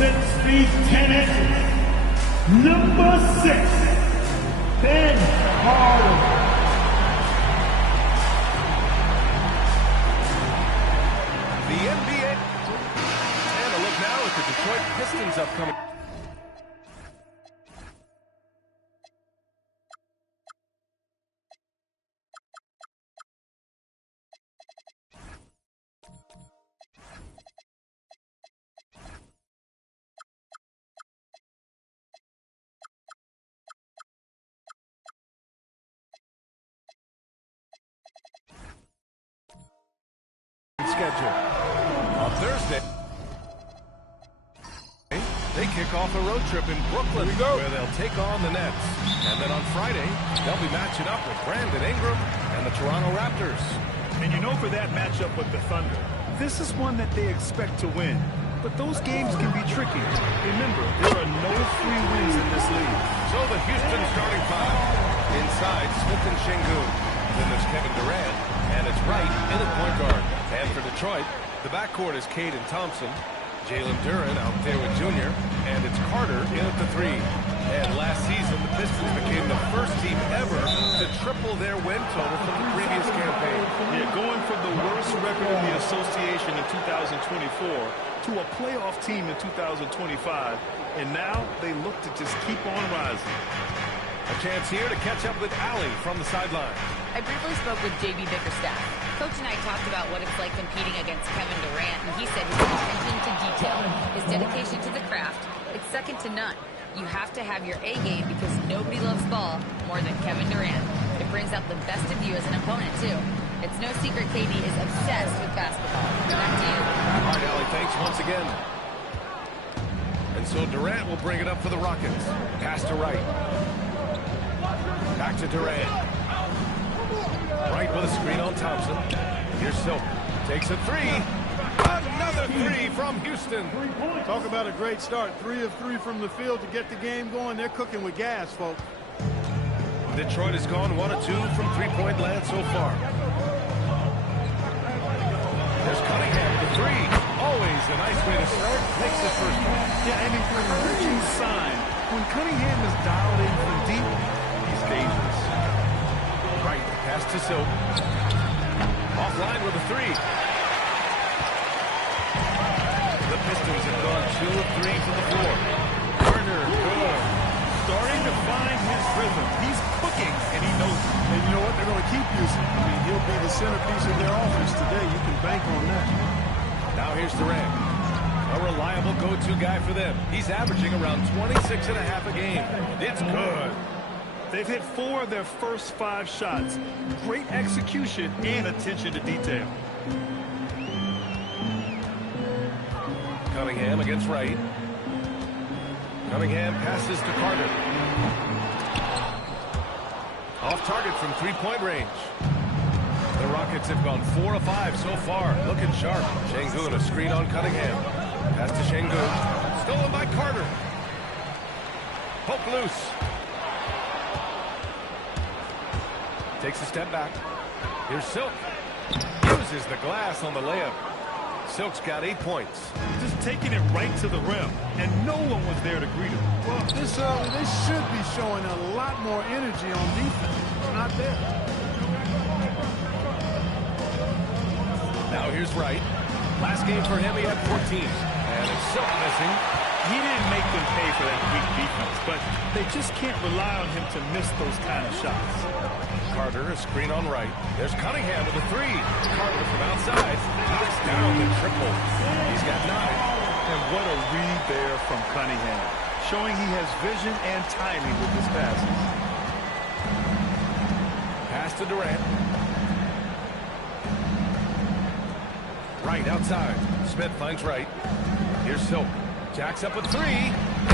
Lieutenant number 6, Ben Harden. The NBA. And a look now at the Detroit Pistons upcoming. Schedule. On Thursday, they kick off a road trip in Brooklyn where they'll take on the Nets. And then on Friday, they'll be matching up with Brandon Ingram and the Toronto Raptors. And you know, for that matchup with the Thunder, this is one that they expect to win. But those games can be tricky. Remember, there are no free wins in this league. So the Houston starting five. Inside, Smith and Şengün. Then there's Kevin Durant, and it's Wright in at point guard. And for Detroit, the backcourt is Cade and Thompson. Jalen Duren out there with Junior, and it's Carter in at the three. And last season, the Pistons became the first team ever to triple their win total from the previous campaign. Yeah, going from the worst record in the association in 2024 to a playoff team in 2025, and now they look to just keep on rising. A chance here to catch up with Allie from the sideline. I briefly spoke with J.B. Bickerstaff. Coach and I talked about what it's like competing against Kevin Durant, and he said his attention to detail, his dedication to the craft, it's second to none. You have to have your A game because nobody loves ball more than Kevin Durant. It brings out the best of you as an opponent, too. It's no secret KD is obsessed with basketball. Back to you. All right, Allie, thanks once again. And so Durant will bring it up for the Rockets. Pass to Wright. Back to Durant. Wright with a screen on Thompson. Here's Silk. Takes a three. Another three from Houston. Talk about a great start. 3 of 3 from the field to get the game going. They're cooking with gas, folks. Detroit has gone 1 of 2 from three-point land so far. There's Cunningham with the three. Always a nice way to start. Makes his first one. Yeah, and an encouraging sign. When Cunningham is dialed in from deep, he's dangerous. Right, pass to Silk. Offline with a three. The Pistons have gone 2 of 3 from the floor. Turner, good. Starting to find his rhythm. He's cooking, and he knows it. And you know what? They're going to keep using him. I mean, he'll be the centerpiece of their offense today. You can bank on that. Now here's Durant. A reliable go-to guy for them. He's averaging around 26 and a half a game. It's good. They've hit 4 of their first 5 shots. Great execution and attention to detail. Cunningham against Wright. Cunningham passes to Carter. Off target from three-point range. The Rockets have gone 4 of 5 so far. Looking sharp. Şengün a screen on Cunningham. Pass to Şengün. Stolen by Carter. Poke loose. Takes a step back. Here's Silk. Uses the glass on the layup. Silk's got 8 points. Just taking it right to the rim, and no one was there to greet him. Well, this early, they should be showing a lot more energy on defense. It's not there. Now here's Wright. Last game for him, he had 14. And it's Silk missing. He didn't make them pay for that weak defense, but they just can't rely on him to miss those kind of shots. Carter, a screen on Wright. There's Cunningham with a three. Carter from outside knocks down the triple. He's got 9. And what a read there from Cunningham, showing he has vision and timing with his passes. Pass to Durant. Wright outside. Smith finds Wright. Here's Silk. Jacks up a 3,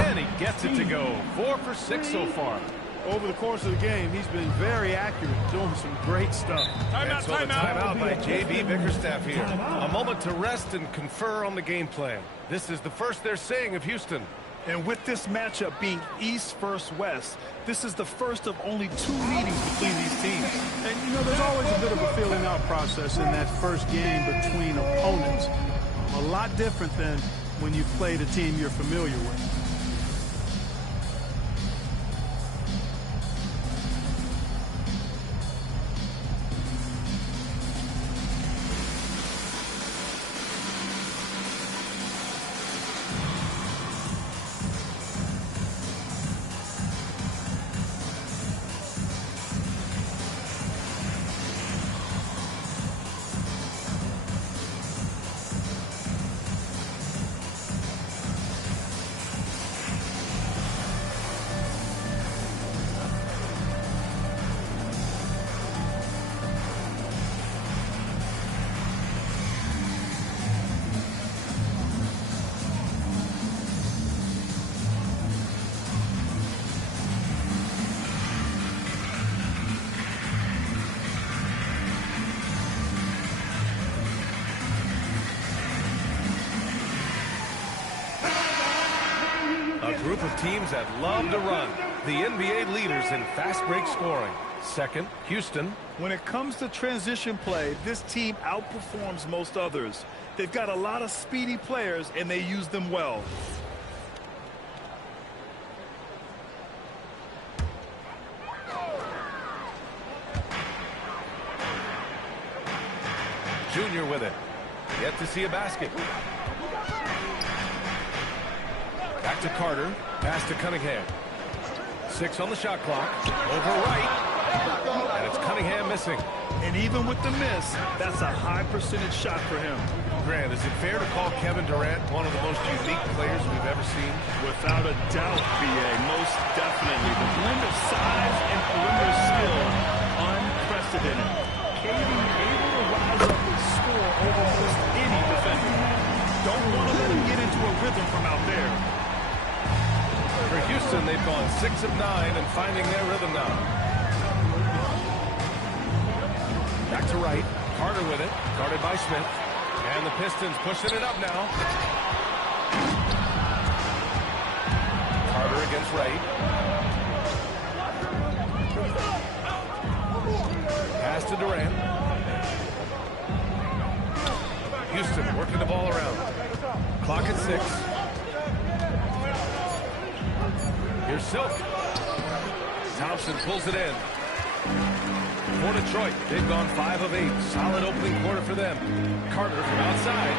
and he gets it to go. 4 for 6 so far. Over the course of the game, he's been very accurate, doing some great stuff. Timeout by J.B. Bickerstaff here. A moment to rest and confer on the game plan. This is the first they're seeing of Houston. And with this matchup being East versus West, this is the first of only 2 meetings between these teams. And, you know, there's always a bit of a feeling out process in that first game between opponents. A lot different than when you play the team you're familiar with. A group of teams that love to run. The NBA leaders in fast break scoring. Second, Houston. When it comes to transition play, this team outperforms most others. They've got a lot of speedy players, and they use them well. Junior with it. Yet to see a basket. Back to Carter. Pass to Cunningham. 6 on the shot clock. Over right. And it's Cunningham missing. And even with the miss, that's a high percentage shot for him. Grant, is it fair to call Kevin Durant one of the most unique players we've ever seen? Without a doubt, B.A., most definitely. The blend of size and perimeter skill, unprecedented. KD able to rise up and score over most any defender. Don't want to let him get into a rhythm from out there. For Houston, they've gone 6 of 9 and finding their rhythm now. Back to right. Carter with it. Guarded by Smith. And the Pistons pushing it up now. Carter against Wright. Pass to Durant. Houston working the ball around. Clock at 6. Here's Silk. Thompson pulls it in. For Detroit, they've gone 5 of 8. Solid opening quarter for them. Carter from outside.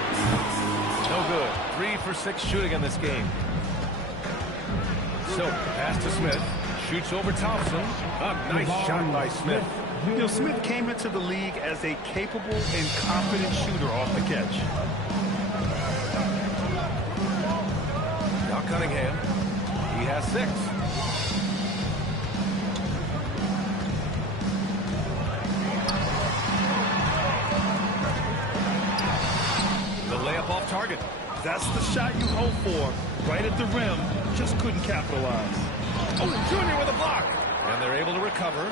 No good. 3 for 6 shooting in this game. Silk, pass to Smith. Shoots over Thompson. A nice shot by Smith. You know, Smith came into the league as a capable and confident shooter off the catch. Now Cunningham. He has 6. The layup off target. That's the shot you hope for. Right at the rim, just couldn't capitalize. Oh, Junior with a block. And they're able to recover.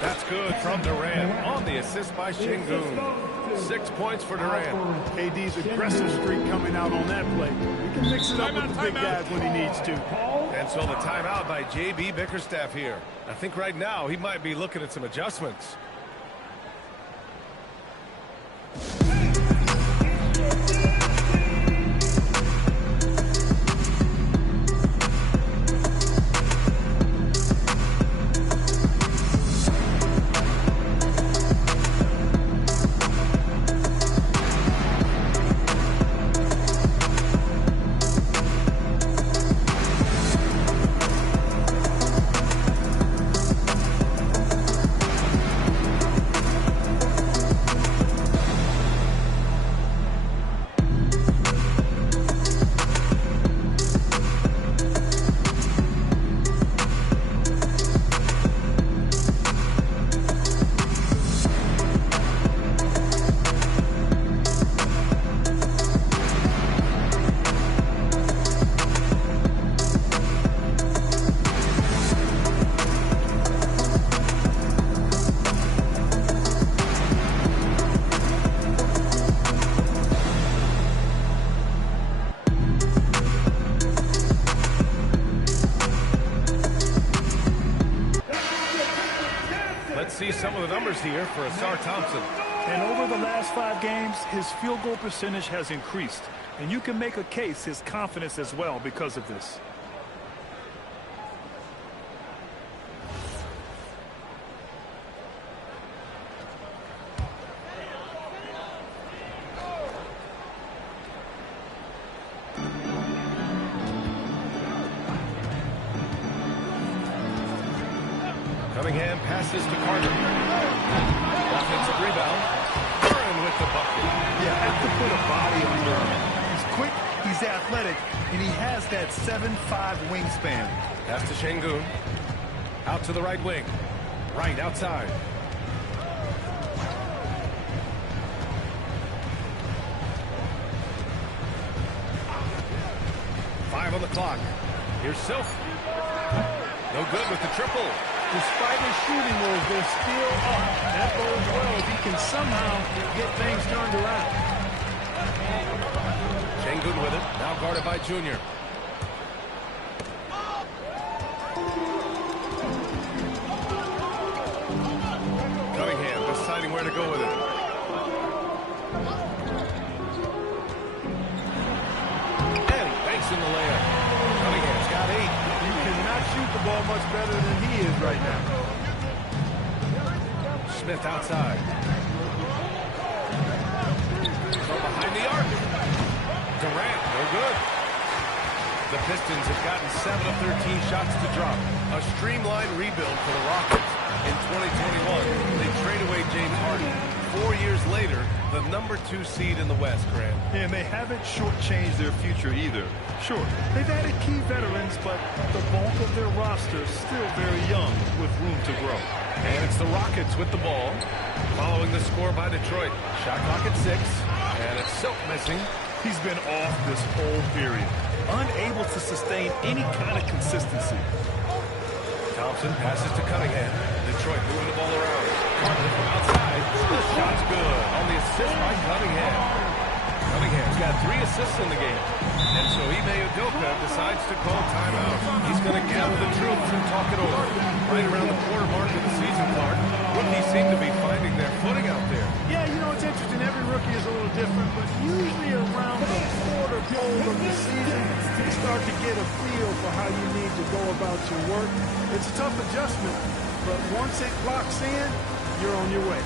That's good from Durant on the assist by Şengün. 6 points for Durant. KD's aggressive streak coming out on that play. He can mix it up with the big guys when he needs to. And so the timeout by J.B. Bickerstaff here. I think right now he might be looking at some adjustments. Some of the numbers here for Ausar Thompson. And over the last 5 games, his field goal percentage has increased. And you can make a case his confidence as well because of this. Cunningham passes to Carter. Offensive rebound. Duren with the bucket. Yeah, have to put a body on Duren. He's quick, he's athletic, and he has that 7'5" wingspan. Pass to Şengün. Out to the right wing. Right outside. Five on the clock. Here's Silk. No good with the triple. Despite his shooting woes, they're still up. That bodes well if he can somehow get things turned around. Şengün with it. Now guarded by Junior. Cunningham deciding where to go with it. And he banks in the layup. Cunningham's got 8. You cannot shoot the ball much better than he is right now. Smith outside. From behind the arc. Durant, no good. The Pistons have gotten 7 of 13 shots to drop. A streamlined rebuild for the Rockets. In 2021, they trade away James Harden. 4 years later, the #2 seed in the West, Grant. And they haven't shortchanged their future either. Sure, they've added key veterans, but the bulk of their roster is still very young with room to grow. And it's the Rockets with the ball. Following the score by Detroit. Shot clock at 6. And it's Silk missing. He's been off this whole period, unable to sustain any kind of consistency. Thompson passes to Cunningham. Detroit moving the ball around. Carter from outside. The shot's good on the assist by Cunningham. Cunningham's got 3 assists in the game. And so Ime Udoka decides to call timeout. He's going to gather the troops and talk it over. Right around the quarter mark of the season, Clark. Rookies seem to be finding their footing out there. Yeah, you know, it's interesting. Every rookie is a little different, but usually around the quarter goal of the season, you start to get a feel for how you need to go about your work. It's a tough adjustment, but once it locks in, you're on your way.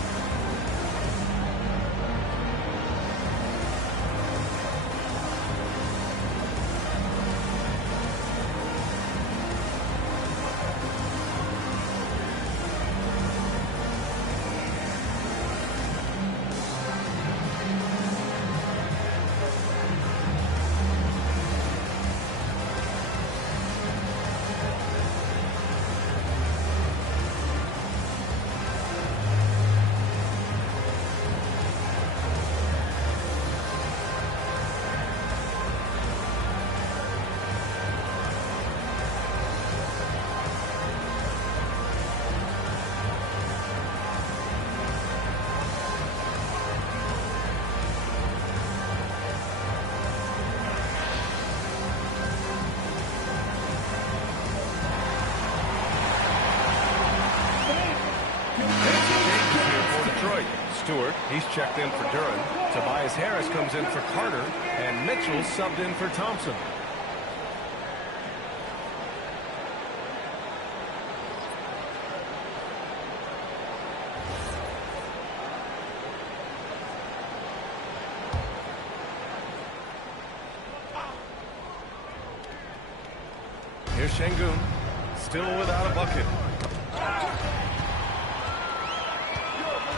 Stewart, he's checked in for Duren. Tobias Harris comes in for Carter, and Mitchell subbed in for Thompson. Here's Şengün, still without a bucket.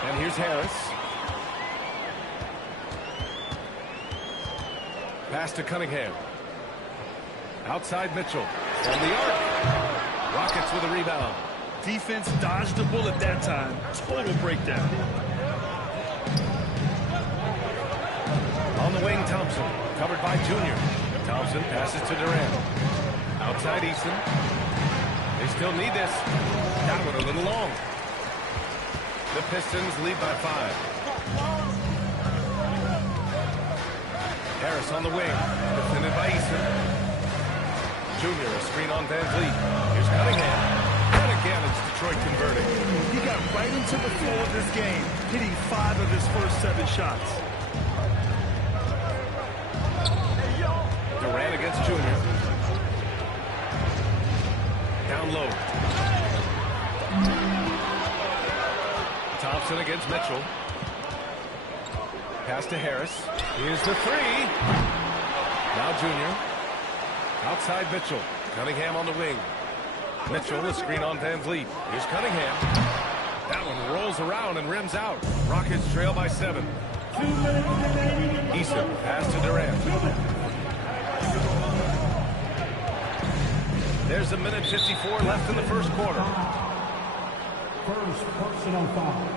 And here's Harris. Pass to Cunningham. Outside Mitchell. From the arc. Rockets with a rebound. Defense dodged a bullet that time. Total breakdown. On the wing, Thompson. Covered by Junior. Thompson passes to Durant. Outside Eason. They still need this. That one a little long. The Pistons lead by 5. Harris on the wing. Defended by Eason. Junior, a screen on Van Vliet. Here's Cunningham. And again, it's Detroit converting. He got right into the flow of this game, hitting 5 of his first 7 shots. Durant against Junior. Down low. Thompson against Mitchell. Pass to Harris. Here's the three. Now Junior. Outside Mitchell. Cunningham on the wing. Mitchell, the screen on Van Vliet. Here's Cunningham. That one rolls around and rims out. Rockets trail by 7. Eason, pass to Durant. There's 1:54 left in the first quarter. First personal foul.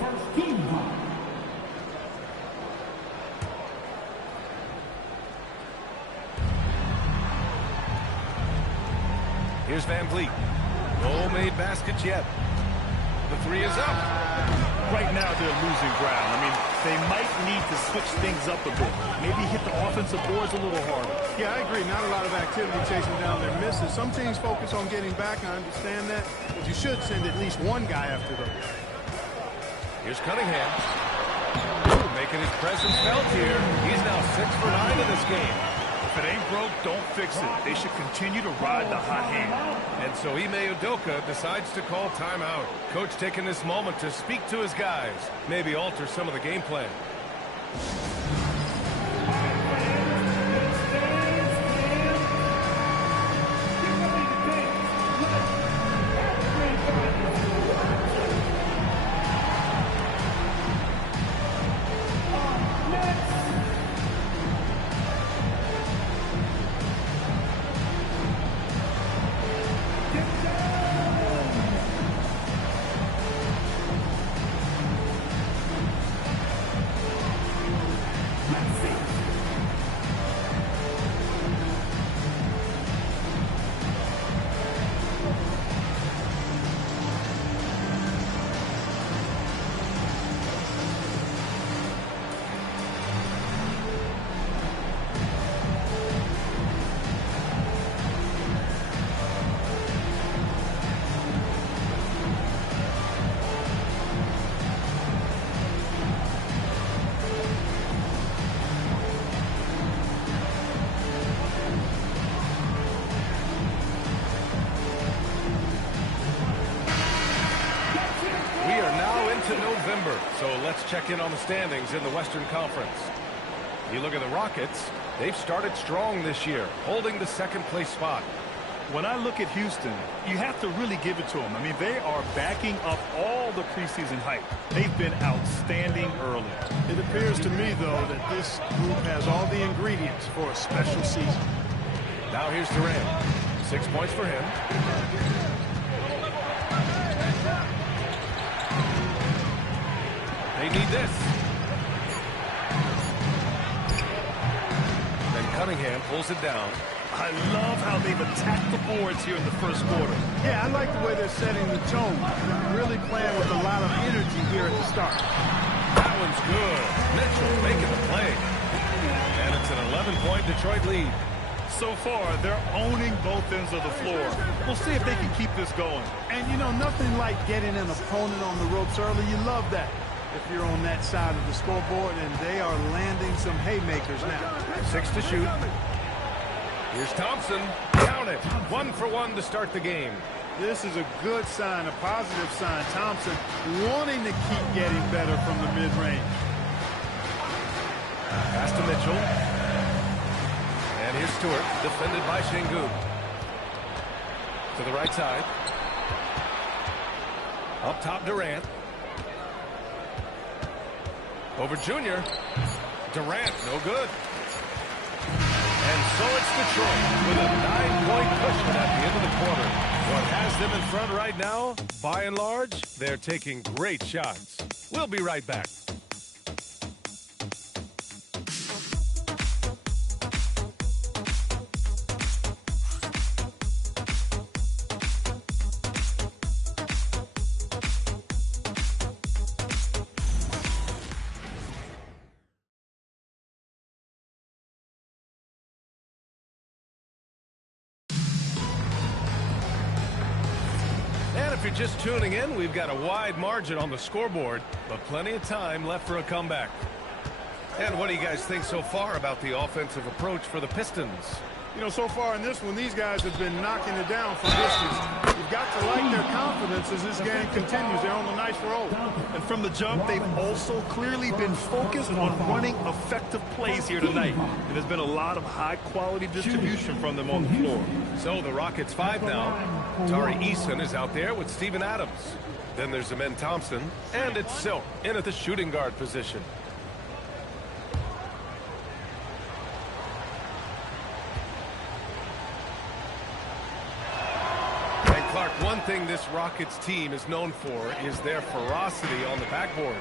First team foul. Here's Van Vliet. No made baskets yet. The three is up. Right now, they're losing ground. I mean, they might need to switch things up a bit. Maybe hit the offensive boards a little harder. Yeah, I agree. Not a lot of activity chasing down their misses. Some teams focus on getting back. I understand that. But you should send at least one guy after them. Here's Cunningham. Ooh, making his presence felt here. He's now 6 for 9 in this game. If it ain't broke, don't fix it. They should continue to ride the hot hand. And so Ime Udoka decides to call timeout. Coach taking this moment to speak to his guys. Maybe alter some of the game plan. So let's check in on the standings in the Western Conference. You look at the Rockets, they've started strong this year, holding the second-place spot. When I look at Houston, you have to really give it to them. I mean, they are backing up all the preseason hype. They've been outstanding early. It appears to me, though, that this group has all the ingredients for a special season. Now here's Durant. 6 points for him. They need this. Then Cunningham pulls it down. I love how they've attacked the boards here in the first quarter. Yeah, I like the way they're setting the tone. Really playing with a lot of energy here at the start. That one's good. Mitchell making the play. And it's an 11-point Detroit lead. So far, they're owning both ends of the floor. We'll see if they can keep this going. And, you know, nothing like getting an opponent on the ropes early. You love that if you're on that side of the scoreboard, and they are landing some haymakers now. 6 to shoot. Here's Thompson. Down it. 1 for 1 to start the game. This is a good sign, a positive sign. Thompson wanting to keep getting better from the mid-range. Pass to Mitchell. And here's Stewart, defended by Şengün. To the right side. Up top, Durant. Over Junior. Durant, no good. And so it's Detroit with a 9-point cushion at the end of the quarter. What has them in front right now, by and large, they're taking great shots. We'll be right back. If you're just tuning in, we've got a wide margin on the scoreboard, but plenty of time left for a comeback. And what do you guys think so far about the offensive approach for the Pistons? You know, so far in this one, these guys have been knocking it down from distance. You've got to like their confidence as this game continues. They're on a nice roll. And from the jump, they've also clearly been focused on running effective plays here tonight. And there's been a lot of high-quality distribution from them on the floor. So the Rockets 5 now. Tari Eason is out there with Steven Adams. Then there's Amen Thompson, and it's Silk in at the shooting guard position. One thing this Rockets team is known for is their ferocity on the backboards.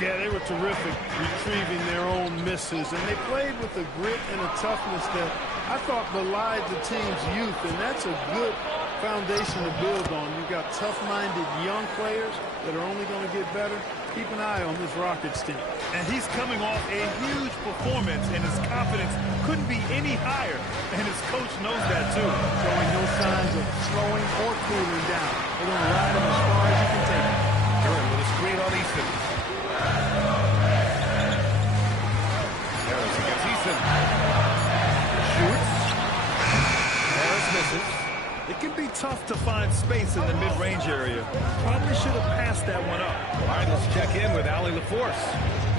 Yeah, they were terrific retrieving their own misses, and they played with a grit and a toughness that I thought belied the team's youth, and that's a good foundation to build on. You've got tough-minded young players that are only going to get better. Keep an eye on this Rockets team. And he's coming off a huge performance, and his confidence couldn't be any higher. And his coach knows that, too. Showing no signs of slowing or cooling down. They're going to ride him as far as you can take him. Duren with a screen on Eason. Harris against Eason. Shoots. Harris misses. It can be tough to find space in the mid-range area. Probably should have passed that one up. All right, let's check in with Allie LaForce.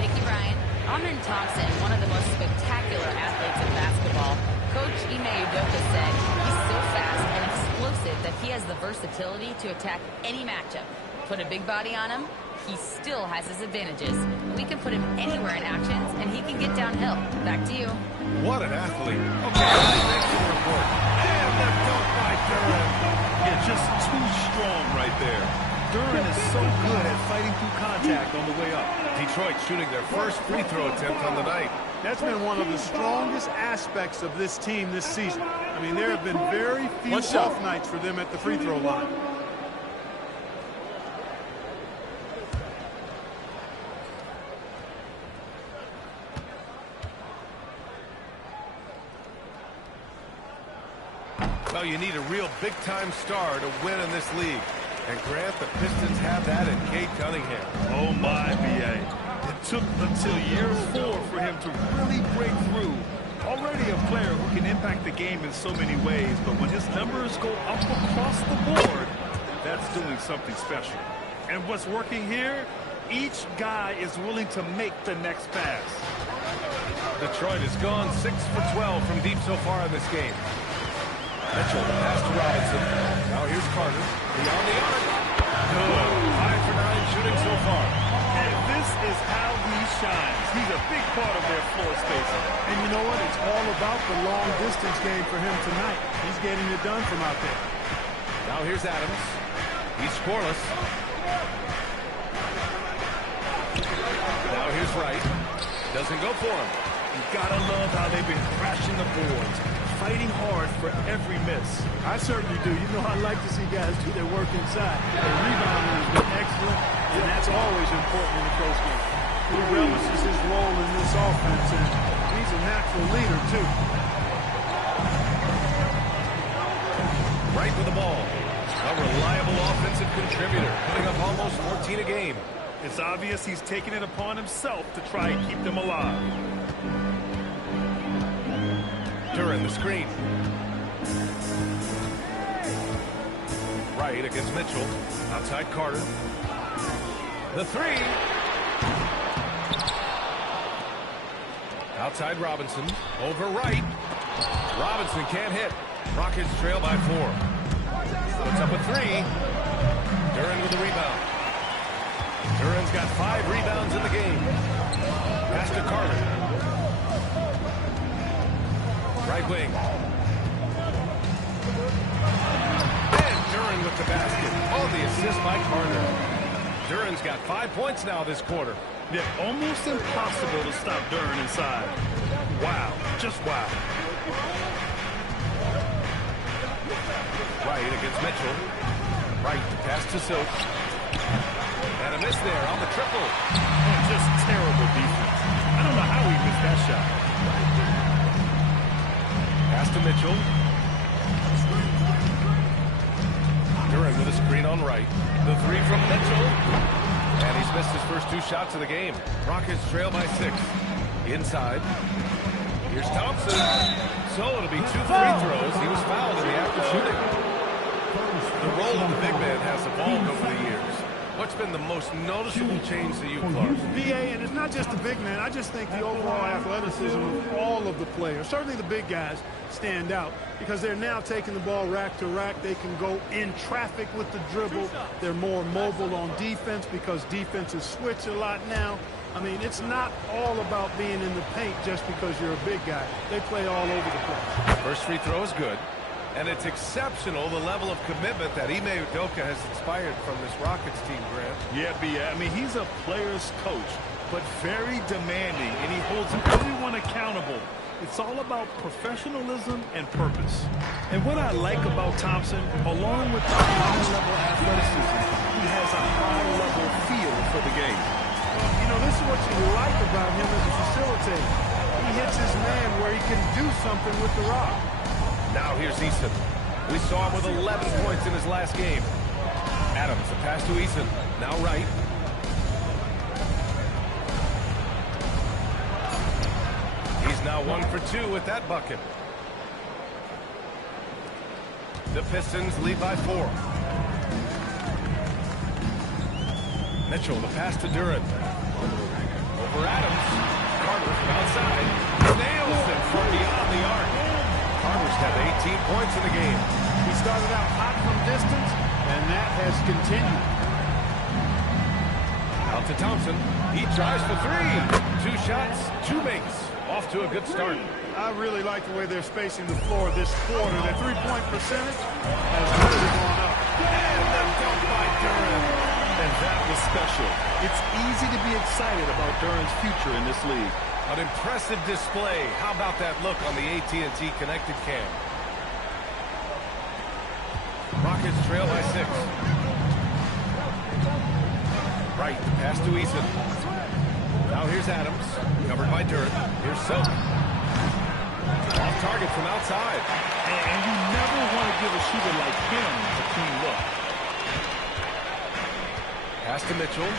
Thank you, Brian. Amen Thompson, one of the most spectacular athletes in basketball. Coach Ime Udoka said he's so fast and explosive that he has the versatility to attack any matchup. Put a big body on him, he still has his advantages. We can put him anywhere in actions, and he can get downhill. Back to you. What an athlete. Okay, thanks for the report. And the dunk by Duren. Yeah, just too strong right there. Duren is so good at fighting through contact on the way up. Detroit shooting their first free throw attempt on the night. That's been one of the strongest aspects of this team this season. I mean, there have been very few off nights for them at the free throw line. Well, you need a real big-time star to win in this league. And Grant, the Pistons have that in Cade Cunningham. Oh, my, B.A. It took until year 4 for him to really break through. Already a player who can impact the game in so many ways, but when his numbers go up across the board, that's doing something special. And what's working here? Each guy is willing to make the next pass. Detroit has gone 6 for 12 from deep so far in this game. Mitchell, the pass to Robinson. Now here's Carter. Beyond the arc. Good. 5 for 9 shooting so far. And this is how he shines. He's a big part of their floor spacing. And you know what? It's all about the long distance game for him tonight. He's getting it done from out there. Now here's Adams. He's scoreless. Now here's Wright. Doesn't go for him. You gotta love how they've been crashing the boards, fighting hard for every miss. I certainly do. You know, I like to see guys do their work inside. Their rebounding has been excellent, and that's always important in a close game. He relishes his role in this offense, and he's a natural leader, too. Right with the ball. A reliable offensive contributor, putting up almost 14 a game. It's obvious he's taking it upon himself to try and keep them alive. Duren the screen. Wright against Mitchell. Outside Carter. The three. Outside Robinson. Over Wright. Robinson can't hit. Rockets trail by 4. Puts up a 3. Duren with the rebound. Duren's got 5 rebounds in the game. Pass to Carter. Right wing. And Duren with the basket. Oh, the assist by Carter. Duren's got 5 points now this quarter. Yeah, almost impossible to stop Duren inside. Wow, just wow. Wright against Mitchell. Wright pass to Silk. And a miss there on the triple. Oh, just terrible defense. I don't know how he missed that shot. Pass to Mitchell. Duren with a screen on Wright. The 3 from Mitchell. And he's missed his first 2 shots of the game. Rockets trail by 6. Inside. Here's Thompson. So it'll be 2 free throws. He was fouled in the act of shooting. The role of the big man has evolved over the years. What's been the most noticeable change to you, Clark? VA, and it's not just the big man. I just think the overall athleticism of all of the players, certainly the big guys, stand out because they're now taking the ball rack to rack. They can go in traffic with the dribble. They're more mobile on defense because defenses switch a lot now. I mean, it's not all about being in the paint just because you're a big guy. They play all over the place. First free throw is good. And it's exceptional, the level of commitment that Ime Udoka has inspired from this Rockets team, Grant. Yeah, I mean, he's a player's coach, but very demanding, and he holds everyone accountable. It's all about professionalism and purpose. And what I like about Thompson, along with the high-level athleticism, he has a high-level feel for the game. Well, you know, this is what you like about him as a facilitator. He hits his man where he can do something with the rock. Now here's Eason. We saw him with 11 points in his last game. Adams, the pass to Eason. Now right. He's now 1 for 2 with that bucket. The Pistons lead by 4. Mitchell, the pass to Duren. Over Adams. Carter from outside. Nails it from beyond the arc. Carter's had 18 points in the game. He started out hot from distance, and that has continued. Out to Thompson. He tries for 3. 2 shots, 2 makes. Off to a good start. I really like the way they're spacing the floor this quarter. Their three-point percentage has really gone up. And the dunk by Duren. And that was special. It's easy to be excited about Duren's future in this league. An impressive display. How about that look on the AT&T connected cam? Rockets trail by 6. Right, pass to Eason. Now here's Adams, covered by Duren. Here's Silk. Off target from outside. And you never want to give a shooter like him a clean look. Pass to Mitchell.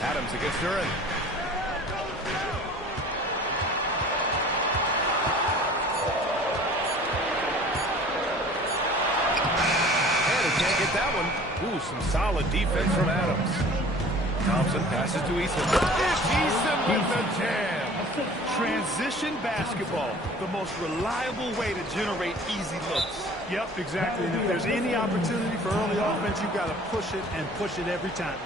Adams against Duren. And he can't get that one. Ooh, some solid defense from Adams. Thompson passes to Eason. It's Eason with the jam. Transition basketball, the most reliable way to generate easy looks. Yep, exactly. And if there's any opportunity for early offense, you've got to push it and push it every time.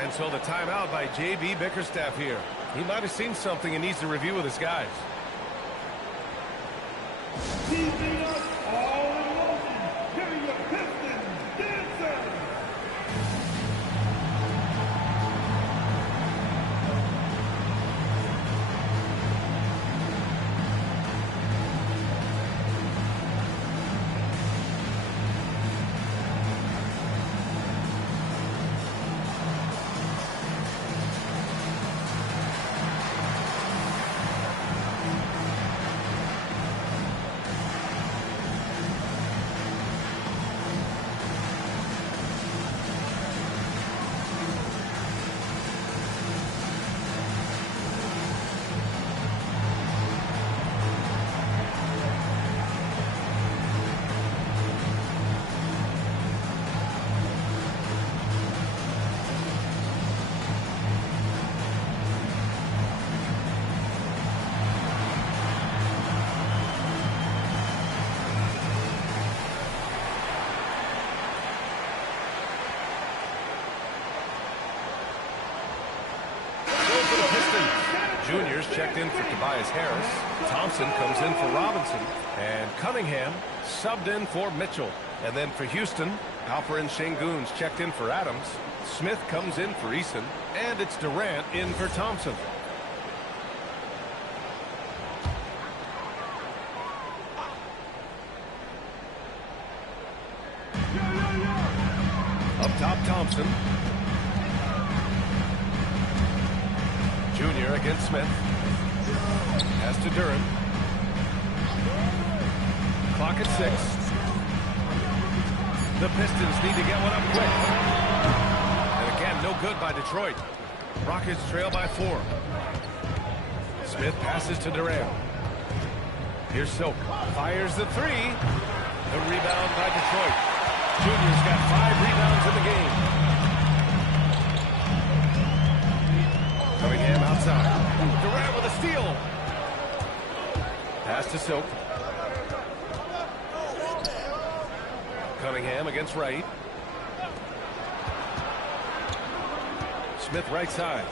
And so the timeout by J.B. Bickerstaff here. He might have seen something and needs to review with his guys. Keeping us all in motion. Here are your Pistons dancers. Juniors checked in for Tobias Harris. Thompson comes in for Robinson. And Cunningham subbed in for Mitchell. And then for Houston, Alperen Şengün's checked in for Adams. Smith comes in for Eason. And it's Durant in for Thompson. Up top, Thompson. Junior against Smith. Pass to Duren. Clock at 6. The Pistons need to get one up quick. And again, no good by Detroit. Rockets trail by 4. Smith passes to Durant. Here's Silk. Fires the 3. The rebound by Detroit. Junior's got 5 rebounds in the game. Cunningham outside. Durant with a steal. Pass to Silk. Cunningham against Wright. Smith right side.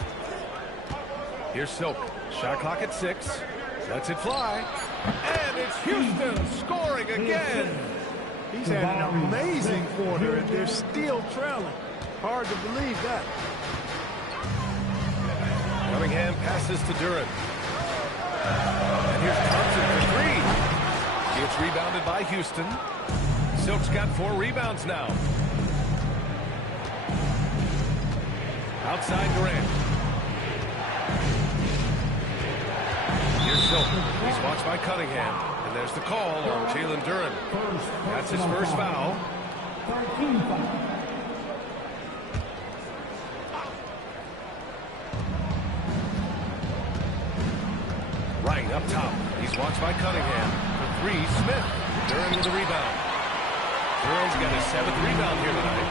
Here's Silk. Shot clock at 6. Lets it fly. And it's Houston scoring again. He's had an amazing quarter, and they're still trailing. Hard to believe that. Cunningham passes to Durant. And here's Thompson for 3. It's rebounded by Houston. Silk's got 4 rebounds now. Outside Durant. Here's Silk. He's watched by Cunningham. And there's the call on Jalen Duren. That's his first foul. Right up top. He's watched by Cunningham. For 3, Smith. Duren with the rebound. Duren's got his 7th rebound here tonight.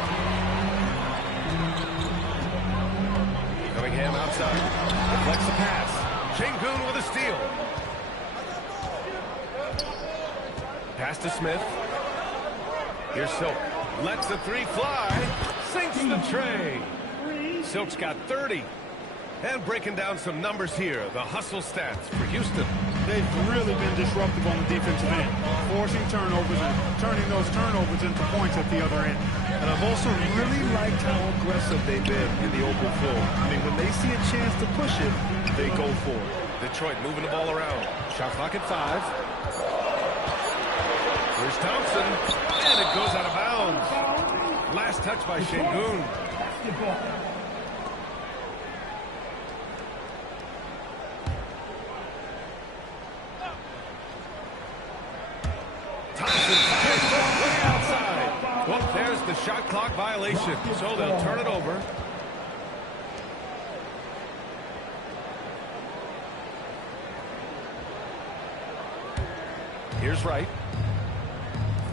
Cunningham outside. Deflects the pass. Şengün with a steal. Pass to Smith. Here's Silk. Lets the 3 fly. Sinks the tray. Silk's got 30. And breaking down some numbers here, the hustle stats for Houston. They've really been disruptive on the defensive end, forcing turnovers and turning those turnovers into points at the other end. And I've also really liked how aggressive they've been in the open floor. I mean, when they see a chance to push it, they go for it. Detroit moving the ball around. Shot clock at 5. Here's Thompson, and it goes out of bounds. Last touch by Şengün. Thompson fires way outside. Well, there's the shot clock violation, so they'll turn it over. Here's Wright.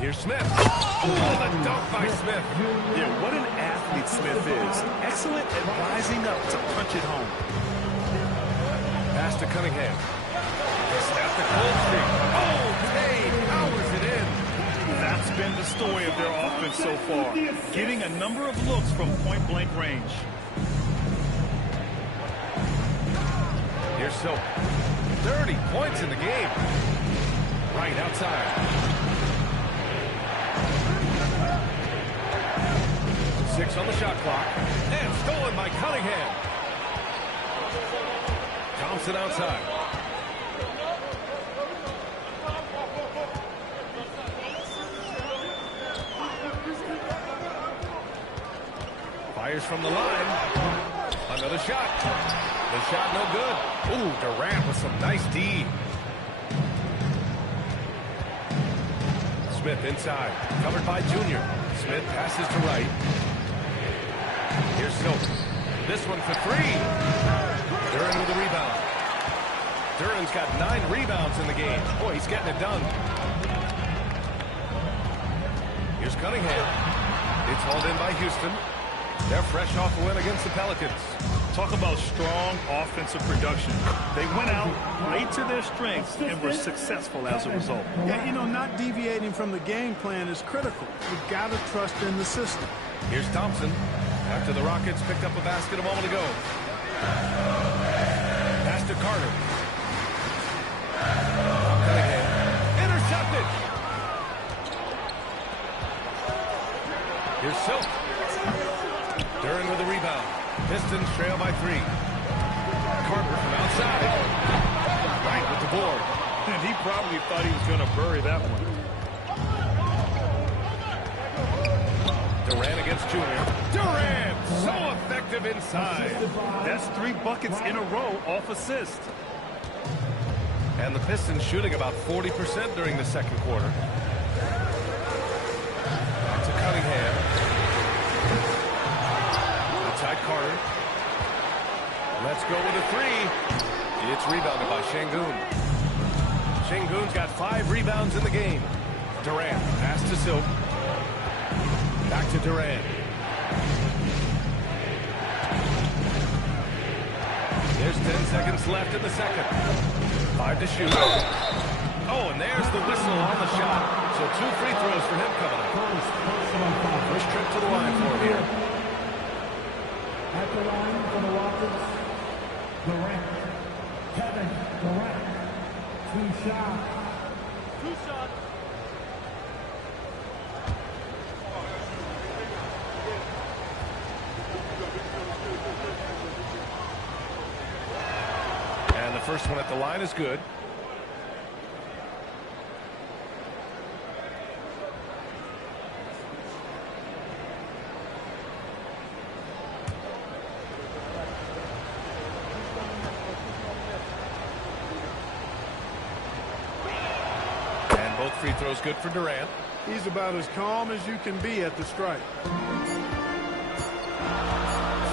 Here's Smith. Oh, the dunk by Smith. Yeah, what an athlete Smith is. Excellent at rising up to punch it home. Pass to Cunningham. Snap the cold streak. Oh, Tay powers it in. That's been the story of their offense so far. Getting a number of looks from point-blank range. Here's Silk. 30 points in the game. Right outside. Six on the shot clock. And stolen by Cunningham. Thompson outside. Fires from the line. Another shot. The shot no good. Ooh, Durant with some nice D. Smith inside. Covered by Junior. Smith passes to Wright. Here's Silk. This one for 3. Duren with the rebound. Duren's got 9 rebounds in the game. Boy, he's getting it done. Here's Cunningham. It's hauled in by Houston. They're fresh off a win against the Pelicans. Talk about strong offensive production. They went out, played to their strengths, and were successful as a result. Yeah, you know, not deviating from the game plan is critical. You've got to trust in the system. Here's Thompson. After the Rockets picked up a basket a moment ago. Pass to Carter. Cunningham. Intercepted. Here's Silk. Duren with the rebound. Pistons trail by 3. Carter from outside. Right with the board. And he probably thought he was going to bury that one. Durant against Junior. Durant! So effective inside. That's 3 buckets in a row off assist. And the Pistons shooting about 40% during the second quarter. Back to Cunningham. Outside Carter. Let's go with a three. It's rebounded by Şengün. Şengün's got 5 rebounds in the game. Durant, pass to Silk. Back to Durant. There's 10 seconds left in the second. 5 to shoot. Oh, and there's the whistle on the shot. So 2 free throws for him coming up. First trip to the line for him here. At the line for the Rockets, Durant. Kevin Durant. 2 shots. 2 shots. And the first one at the line is good. And both free throws good for Durant. He's about as calm as you can be at the strike.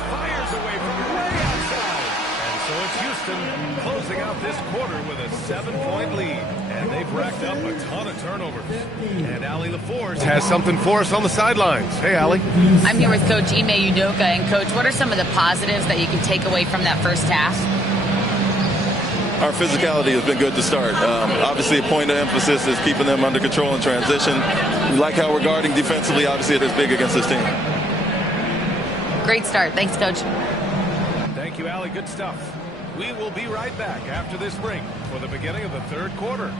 Fires away from way outside. And so it's Houston closing out this quarter with a 7-point lead. And they've racked up a ton of turnovers. And Allie LaForce has something for us on the sidelines. Hey, Allie. I'm here with Coach Ime Udoka. And, Coach, what are some of the positives that you can take away from that first half? Our physicality has been good to start. Obviously, a point of emphasis is keeping them under control in transition. We like how we're guarding defensively. Obviously, it is big against this team. Great start. Thanks, Coach. Thank you, Allie. Good stuff. We will be right back after this break for the beginning of the third quarter.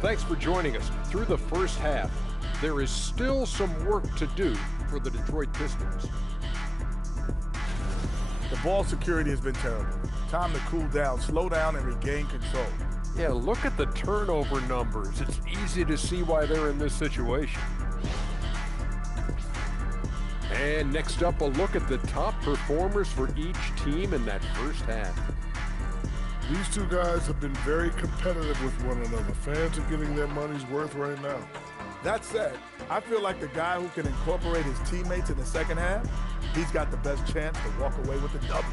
Thanks for joining us. Through the first half, there is still some work to do for the Detroit Pistons. The ball security has been terrible. Time to cool down, slow down, and regain control. Yeah, look at the turnover numbers. It's easy to see why they're in this situation. And next up, a look at the top performers for each team in that first half. These two guys have been very competitive with one another. Fans are getting their money's worth right now. That said, I feel like the guy who can incorporate his teammates in the second half, he's got the best chance to walk away with the W.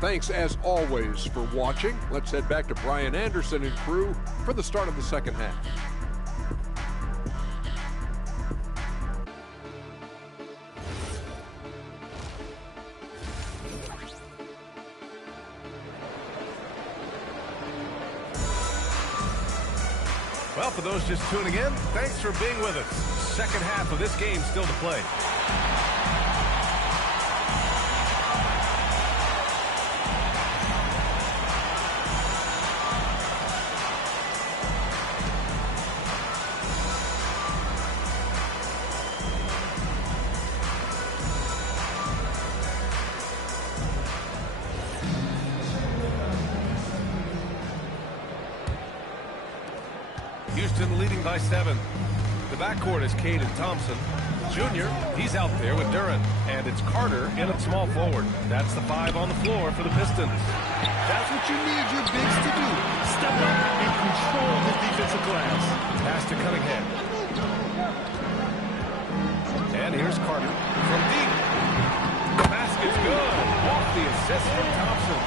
Thanks, as always, for watching. Let's head back to Brian Anderson and crew for the start of the second half. Well, for those just tuning in, thanks for being with us. Second half of this game still to play. Houston leading by 7. The backcourt is Cade and Thompson. Junior, he's out there with Durant. And it's Carter in at small forward. That's the 5 on the floor for the Pistons. That's what you need your bigs to do. Step up and control the defensive glass. Pass to Cunningham. And here's Carter from deep. The basket's good. Off the assist from Thompson.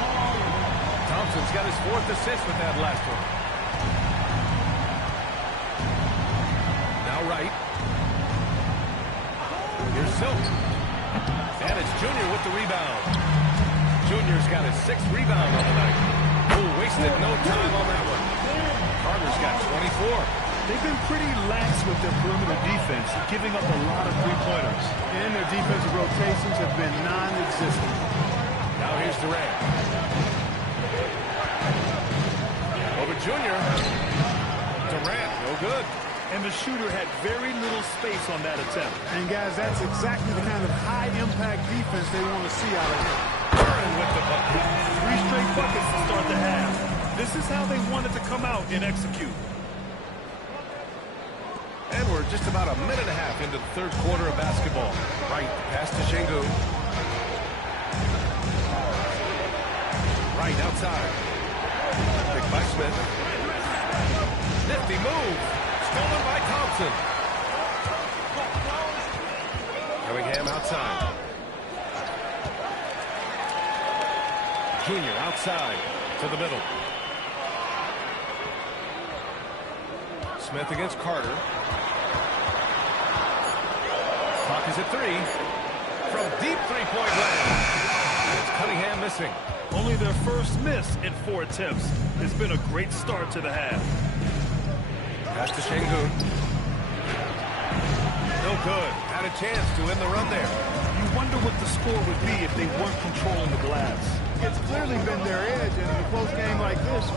Thompson's got his 4th assist with that last one. Right. Here's Silk. And it's Junior with the rebound. Junior's got his 6th rebound on the night. Oh, wasted no time on that one. Carter's got 24. They've been pretty lax with their perimeter defense, giving up a lot of three-pointers. And their defensive rotations have been non-existent. Now here's Durant. Over Junior. Durant, no good. And the shooter had very little space on that attempt. And, guys, that's exactly the kind of high-impact defense they want to see out of him. Curran with the bucket. 3 straight buckets to start the half. This is how they wanted to come out and execute. And we're just about a minute and a half into the third quarter of basketball. Right, pass to Şengün. Right outside. Picked by Smith. Nifty move. Stolen by Thompson. Cunningham outside. Junior outside to the middle. Smith against Carter. Clock is at 3. From deep three-point land. It's Cunningham missing. Only their first miss in 4 attempts. It's been a great start to the half. Pass to Şengün. No good. Had a chance to win the run there. You wonder what the score would be if they weren't controlling the glass. It's clearly been their edge, and in a close game like this,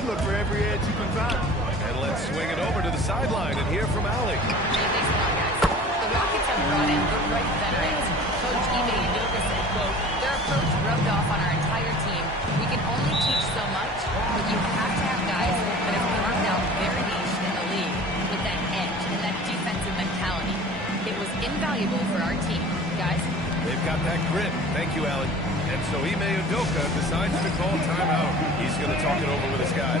you look for every edge you can find. And let's swing it over to the sideline and hear from Alec. Thanks a lot, guys. The Rockets have brought in the right veterans. Coach Ime Udoka said, quote, their approach rubbed off on our entire team. We can only teach so much, but you have to have guys that have carved out variation in the league with that edge and that defensive mentality. It was invaluable for our team. Guys? They've got that grit. Thank you, Alec. And so Ime Udoka decides to call timeout. He's going to talk it over with his guys.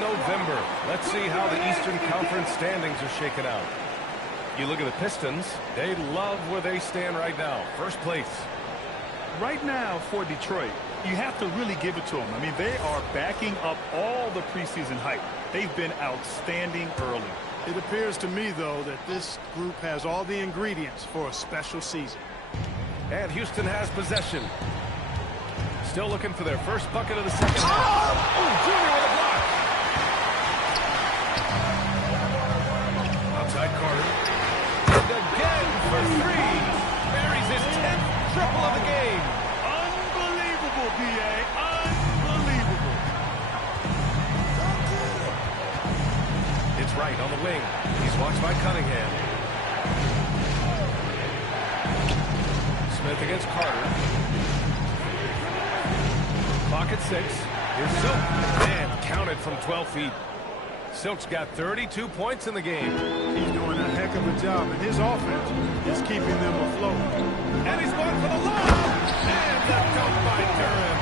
November. Let's see how the Eastern Conference standings are shaken out. You look at the Pistons, they love where they stand right now. First place. Right now for Detroit, you have to really give it to them. I mean, they are backing up all the preseason hype. They've been outstanding early. It appears to me, though, that this group has all the ingredients for a special season. And Houston has possession. Still looking for their first bucket of the second half. Oh, Junior with a block. Outside Carter. And again for 3. Buries his 10th triple of the game. Unbelievable, B.A. Unbelievable. It's Wright on the wing. He's watched by Cunningham. Smith against Carter. Clock at 6. Here's Silk. And counted from 12 feet. Silk's got 32 points in the game. He's doing a heck of a job, and his offense is keeping them afloat. And he's going for the lob. And the dunk by Duren.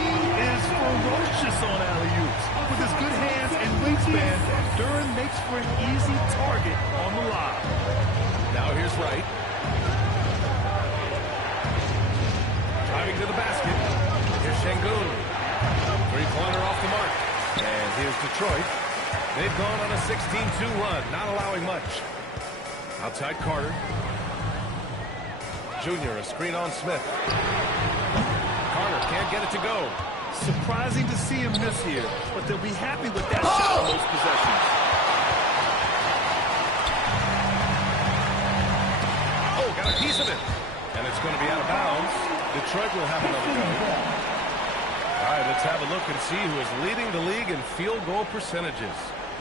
He is ferocious on alley-oops. With his good hands and wingspan, Duren makes for an easy target on the lob. Now here's Wright. Driving to the basket. Here's Şengün. Three-pointer off the mark. And here's Detroit. They've gone on a 16-2 run, not allowing much. Outside Carter. Junior, a screen on Smith. Carter can't get it to go. Surprising to see him miss here, but they'll be happy with that shot on those possessions. Oh, got a piece of it. And it's going to be out of bounds. Detroit will have another go. All right, let's have a look and see who is leading the league in field goal percentages.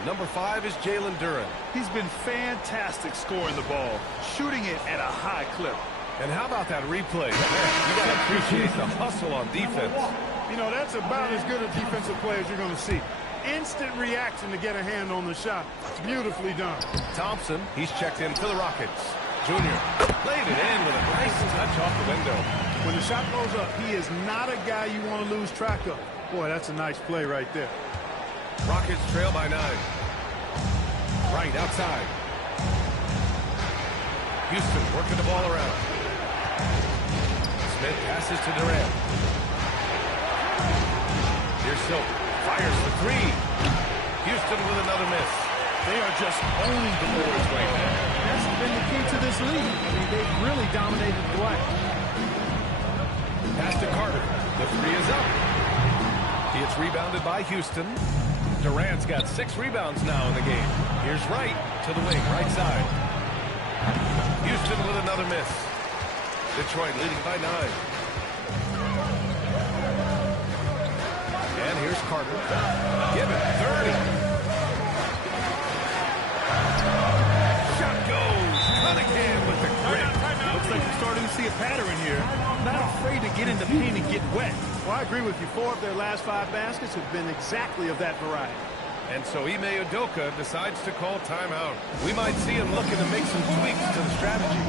Number 5 is Jalen Duren. He's been fantastic scoring the ball, shooting it at a high clip. And how about that replay? Man, you got to appreciate the hustle on defense. You know, that's about as good a defensive play as you're going to see. Instant reaction to get a hand on the shot. It's beautifully done. Thompson, he's checked in for the Rockets. Junior laid it in with a nice touch off the window. When the shot goes up, he is not a guy you want to lose track of. Boy, that's a nice play right there. Rockets trail by 9. Right outside. Houston working the ball around. Smith passes to Durant. Here's Silk. Fires the three. Houston with another miss. They are just owning the boards right now. That's been the key to this league. I mean, they've really dominated the glass. Pass to Carter. The three is up. It's rebounded by Houston. Durant's got 6 rebounds now in the game. Here's Wright to the wing, right side. Houston with another miss. Detroit leading by 9. And here's Carter. Give it 30. Shot goes. Cunningham with the grip. Looks like we're starting to see a pattern here. Not afraid to get in the paint and get wet. Well, I agree with you. 4 of their last 5 baskets have been exactly of that variety. And so Ime Udoka decides to call timeout. We might see him looking to make some tweaks to the strategy.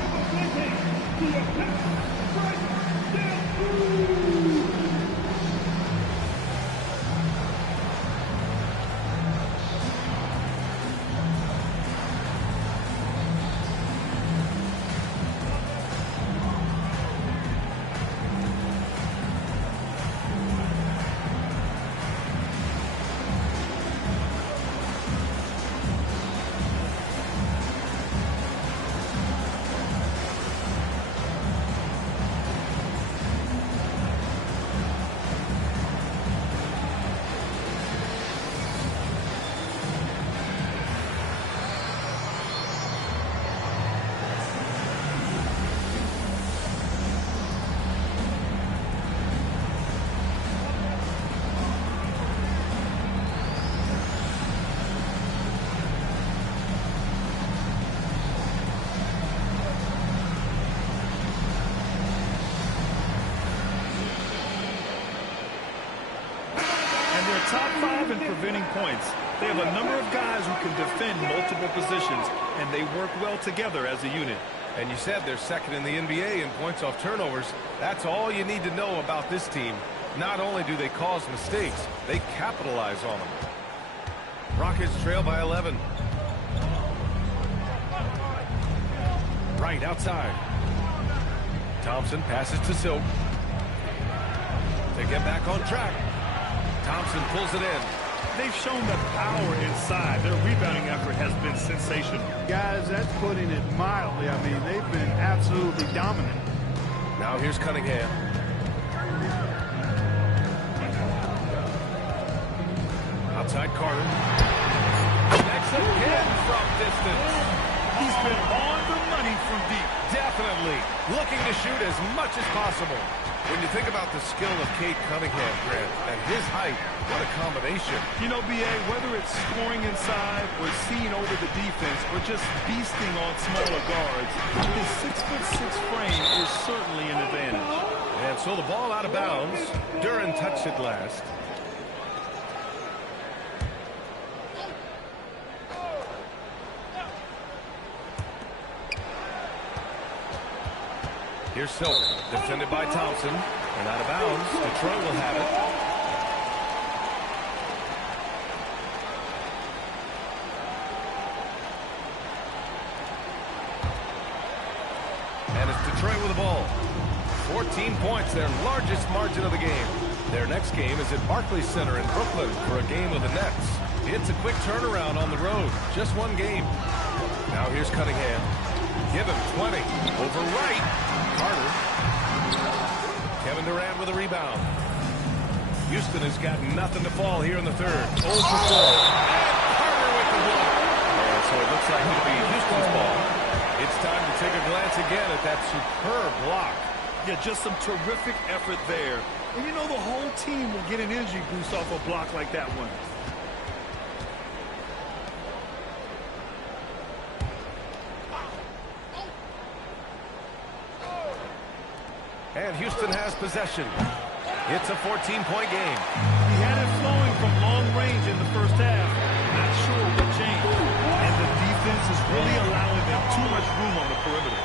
Top 5 in preventing points. They have a number of guys who can defend multiple positions, and they work well together as a unit. And you said they're second in the NBA in points off turnovers. That's all you need to know about this team. Not only do they cause mistakes, they capitalize on them. Rockets trail by 11. Right outside. Thompson passes to Silk. They get back on track. Thompson pulls it in. They've shown the power inside. Their rebounding effort has been sensational. Guys, that's putting it mildly. I mean, they've been absolutely dominant. Now here's Cunningham. Outside Carter. Connects again from distance. He's been on the money from deep. Definitely. Looking to shoot as much as possible. When you think about the skill of Cade Cunningham, Grant, and his height, what a combination. You know, B.A., whether it's scoring inside or seeing over the defense or just beasting on smaller guards, his 6'6" frame is certainly an advantage. And so the ball out of bounds. Duren touched it last. Here's Silk, defended by Thompson, and out of bounds. Detroit will have it. And it's Detroit with the ball. 14 points, their largest margin of the game. Their next game is at Barclays Center in Brooklyn for a game with the Nets. It's a quick turnaround on the road, just one game. Now here's Cunningham. Give him 20. Over right. Carter. Kevin Durant with a rebound. Houston has got nothing to fall here in the third. 0 for 4. And Carter with the block. And so it looks like it'll be Houston's ball. It's time to take a glance again at that superb block. Yeah, just some terrific effort there. And you know the whole team will get an energy boost off a block like that one. And Houston has possession. It's a 14-point game. He had it flowing from long range in the first half. Not sure what changed. And the defense is really allowing them too much room on the perimeter.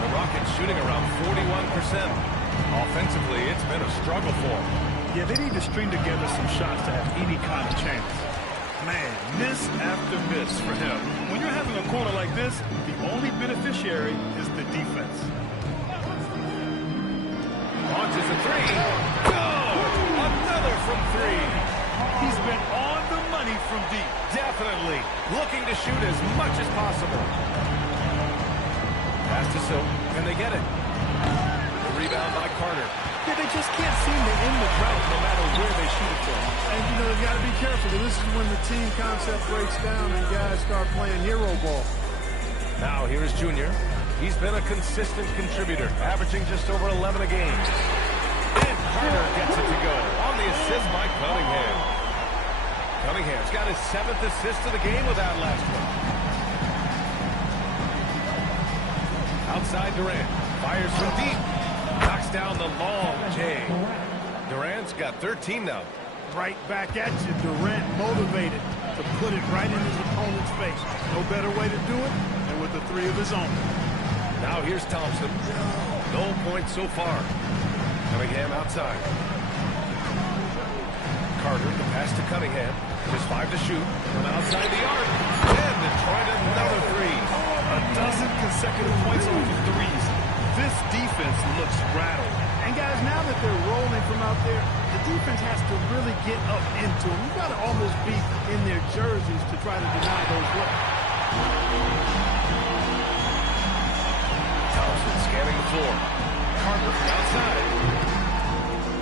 The Rockets shooting around 41%. Offensively, it's been a struggle for them. Yeah, they need to string together some shots to have any kind of chance. Man, miss after miss for him. When you're having a corner like this, the only beneficiary is the defense. Launches a three. Go! Another from three. He's been on the money from deep. Definitely looking to shoot as much as possible. Pass to Silk. Can they get it? The rebound by Carter. Yeah, they just can't seem to end the drought no matter where they shoot it from. And, you know, they've got to be careful. This is when the team concept breaks down and guys start playing hero ball. Now here's Junior. He's been a consistent contributor, averaging just over 11 a game. And Carter gets it to go on the assist by Cunningham. Cunningham's got his 7th assist of the game with that last one. Outside Durant. Fires from deep. Knocks down the long J. Durant's got 13 now. Right back at you. Durant motivated to put it right in his opponent's face. No better way to do it than with the three of his own. Now here's Thompson. No points so far. Cunningham outside. Carter, the pass to Cunningham. Just 5 to shoot from outside the arc. And Detroit another three. A dozen consecutive points off of threes. This defense looks rattled. And guys, now that they're rolling from out there, the defense has to really get up into them. You've got to almost be in their jerseys to try to deny those looks. Thompson scanning the floor. Carter outside.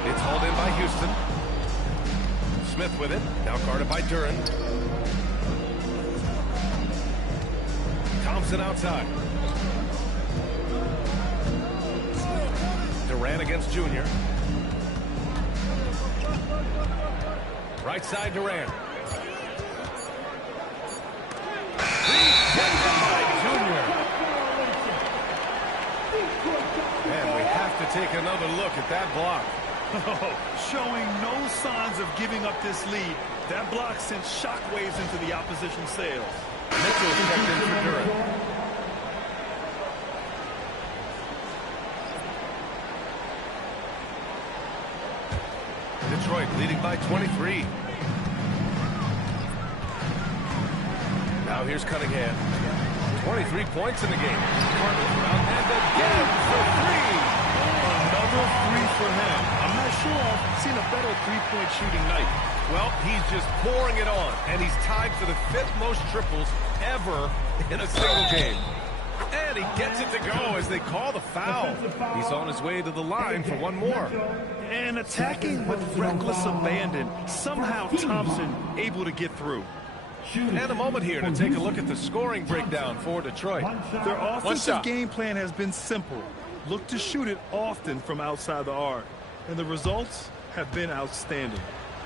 It's hauled in by Houston. Smith with it. Now guarded by Duren. Thompson outside. Durant against Junior. Right side Durant. Rejected by Junior. And we have to take another look at that block. Showing no signs of giving up this lead. That block sent shockwaves into the opposition sails. Mitchell stepped in for Duren. Detroit leading by 23. Now here's Cunningham. 23 points in the game. Carter around and again for three. Another three for him. I'm not sure I've seen a better three-point shooting night. Well, he's just pouring it on, and he's tied for the 5th most triples ever in a single game. And he gets it to go as they call the foul. He's on his way to the line for one more. And attacking with reckless abandon. Somehow Thompson able to get through. And a moment here to take a look at the scoring breakdown for Detroit. Their offensive game plan has been simple. Look to shoot it often from outside the arc. And the results have been outstanding.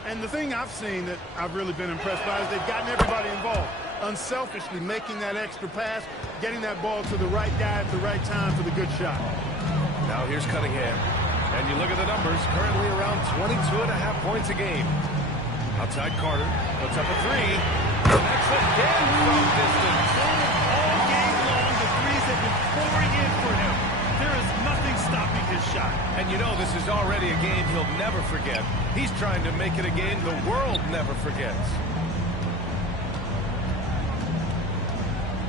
And the thing I've seen that I've really been impressed by is they've gotten everybody involved. Unselfishly making that extra pass, getting that ball to the right guy at the right time for the good shot. Now here's Cunningham. And you look at the numbers, currently around 22.5 points a game. Outside Carter, puts up a three. Connects again from distance. All game long, the threes have been pouring in for him. There is nothing stopping his shot. And you know this is already a game he'll never forget. He's trying to make it a game the world never forgets.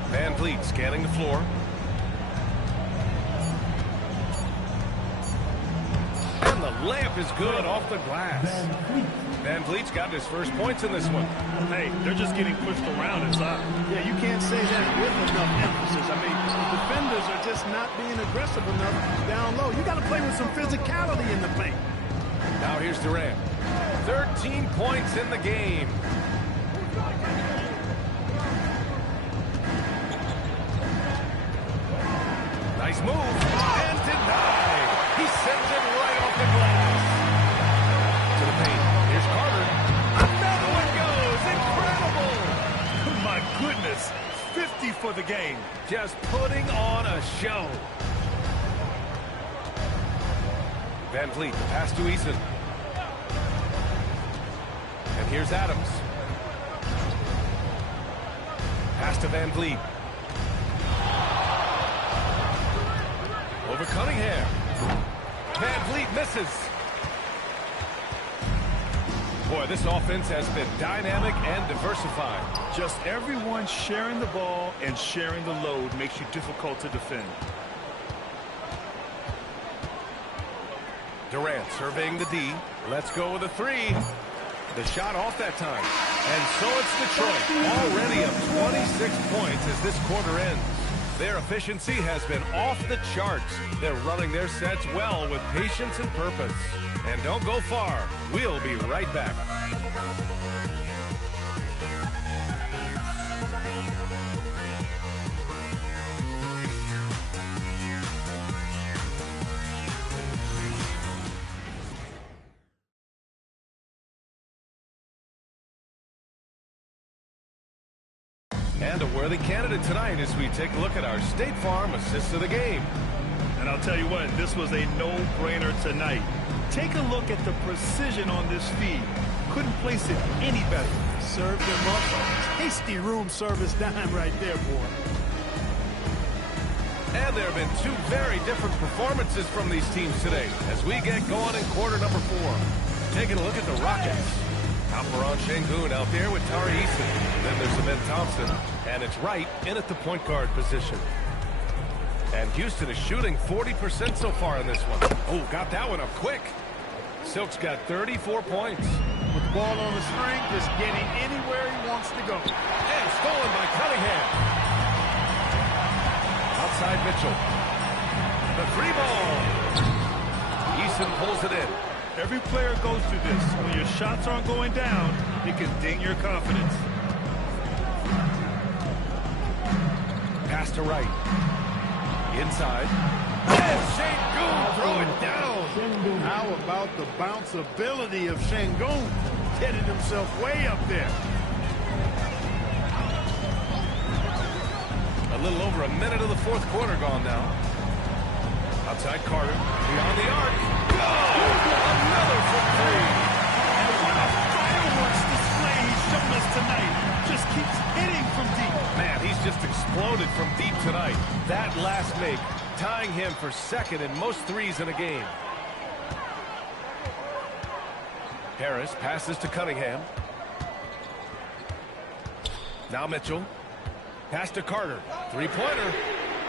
Van Vliet scanning the floor. And the layup is good off the glass. Van Vliet's got his first points in this one. Hey, they're just getting pushed around inside. Yeah, you can't say that with enough emphasis. I mean, the defenders are just not being aggressive enough down low. You got to play with some physicality in the paint. Now here's Durant. 13 points in the game. Nice move. And denied. He sends it right off the glass. To the paint. Here's Carter. Another one goes. Incredible. My goodness. 50 for the game. Just putting on a show. Van Vliet, the pass to Eason. And here's Adams. Pass to Van Vliet. Over Cunningham. Van Vliet misses. Boy, this offense has been dynamic and diversified. Just everyone sharing the ball and sharing the load makes you difficult to defend. Durant surveying the D. Let's go with a three. The shot off that time. And so it's Detroit, already up 26 points as this quarter ends. Their efficiency has been off the charts. They're running their sets well with patience and purpose. And don't go far. We'll be right back. And a worthy candidate tonight as we take a look at our State Farm assist of the game. And I'll tell you what, this was a no-brainer tonight. Take a look at the precision on this feed. Couldn't place it any better. Served him up a tasty room service dime right there, boy. And there have been two very different performances from these teams today as we get going in quarter number 4. Taking a look at the Rockets. Alperen Sengun out there with Tari Eason. Then there's Amen Thompson. And it's Wright in at the point guard position. And Houston is shooting 40% so far in this one. Oh, got that one up quick. Silk's got 34 points. With the ball on the string, just getting anywhere he wants to go. And stolen by Cunningham. Outside Mitchell. The three ball. Eason pulls it in. Every player goes through this. When your shots aren't going down, it can ding your confidence. Pass to Wright. Inside. And Sengun throw it down. How about the bounceability of Sengun? Getting himself way up there. A little over a minute of the fourth quarter gone now. Outside Carter. Beyond the arc. Go! Another from three. And what a fireworks display he's shown us tonight. Just keeps hitting from deep. Man, he's just exploded from deep tonight. That last make, tying him for second in most threes in a game. Harris passes to Cunningham. Now Mitchell. Pass to Carter. Three-pointer.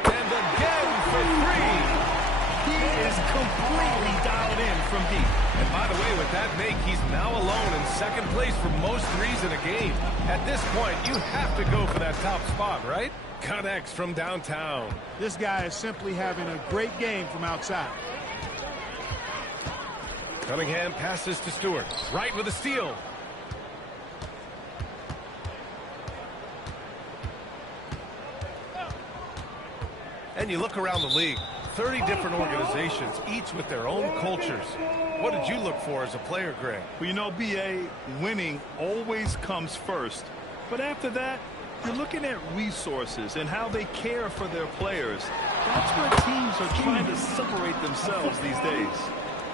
And again for three. He is completely dialed in from deep. And by the way, with that make, he's now alone in second place for most threes in a game. At this point, you have to go for that top spot, right? Connects from downtown. This guy is simply having a great game from outside. Cunningham passes to Stewart. Right with a steal. And you look around the league, 30 different organizations, each with their own cultures. What did you look for as a player, Greg? Well, you know, B.A., winning always comes first. But after that, you're looking at resources and how they care for their players. That's where teams are trying to separate themselves these days.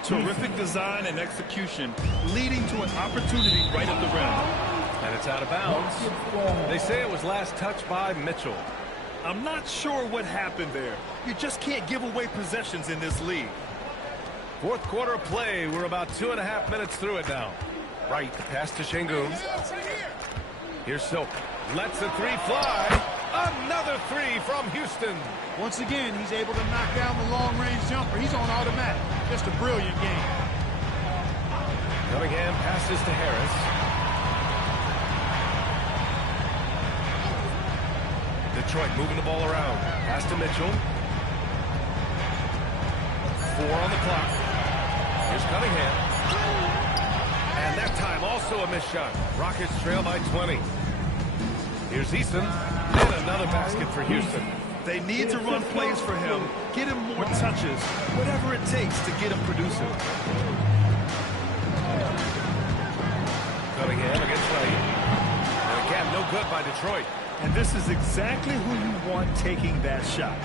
Terrific design and execution leading to an opportunity right at the rim. And it's out of bounds. They say it was last touched by Mitchell. I'm not sure what happened there. You just can't give away possessions in this league. Fourth quarter of play. We're about 2.5 minutes through it now. Right, pass to Sengun. Here's Silk. Lets a three fly. Another three from Houston. Once again, he's able to knock down the long-range jumper. He's on automatic. Just a brilliant game. Cunningham passes to Harris. Detroit moving the ball around. Pass to Mitchell. 4 on the clock. Here's Cunningham. And that time also a missed shot. Rockets trail by 20. Here's Eason. And another basket for Houston. They need to run plays for him. Get him more touches. Whatever it takes to get him producing. Cunningham against Wright. And again, no good by Detroit. And this is exactly who you want taking that shot.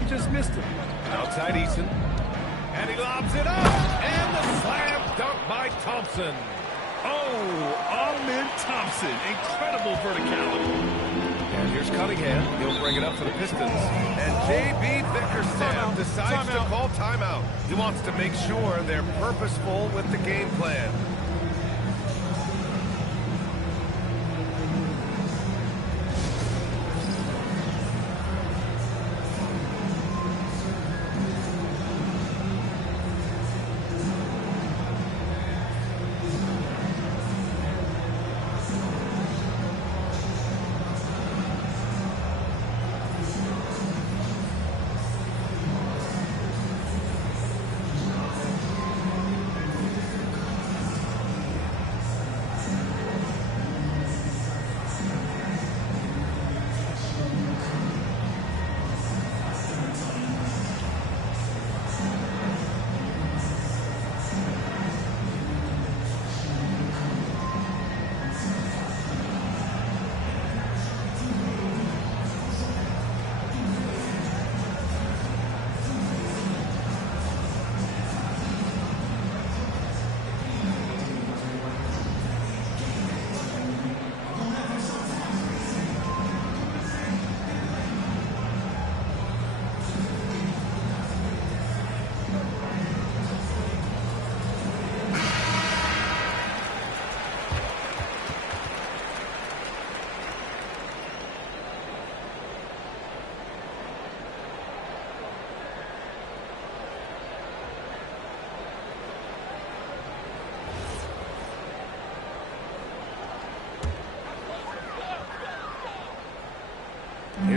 He just missed it. Outside Eason. And he lobs it up. And the slam dunk by Thompson. Oh, Amen Thompson. Incredible verticality. And here's Cunningham. He'll bring it up for the Pistons. And J.B. Bickerstaff decides to call timeout. He wants to make sure they're purposeful with the game plan.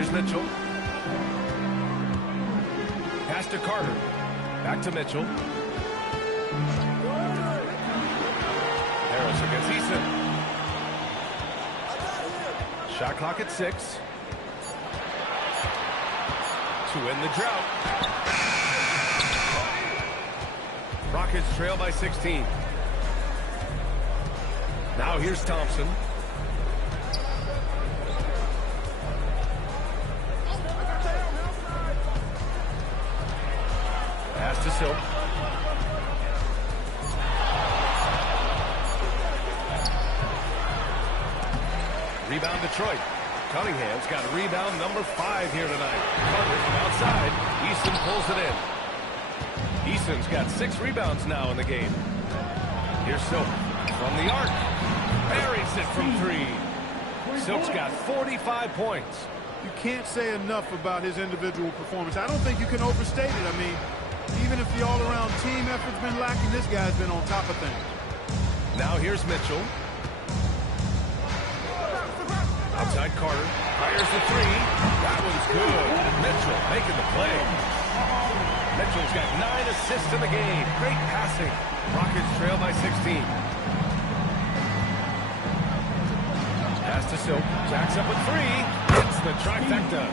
Here's Mitchell. Pass to Carter. Back to Mitchell. Harris against Eason. Shot clock at 6. To end the drought. Rockets trail by 16. Now here's Thompson. Pass to Silk. Rebound Detroit. Cunningham's got rebound number 5 here tonight. Covered from outside. Eason pulls it in. Eason's got 6 rebounds now in the game. Here's Silk from the arc. Buries it from 3. Silk's got 45 points. You can't say enough about his individual performance. I don't think you can overstate it. I mean, even if the all-around team effort's been lacking, this guy's been on top of things. Now here's Mitchell. Outside Carter. Fires the 3. That one's good. Mitchell making the play. Mitchell's got 9 assists in the game. Great passing. Rockets trail by 16. Pass to Silk. Jacks up with 3. Hits the trifecta.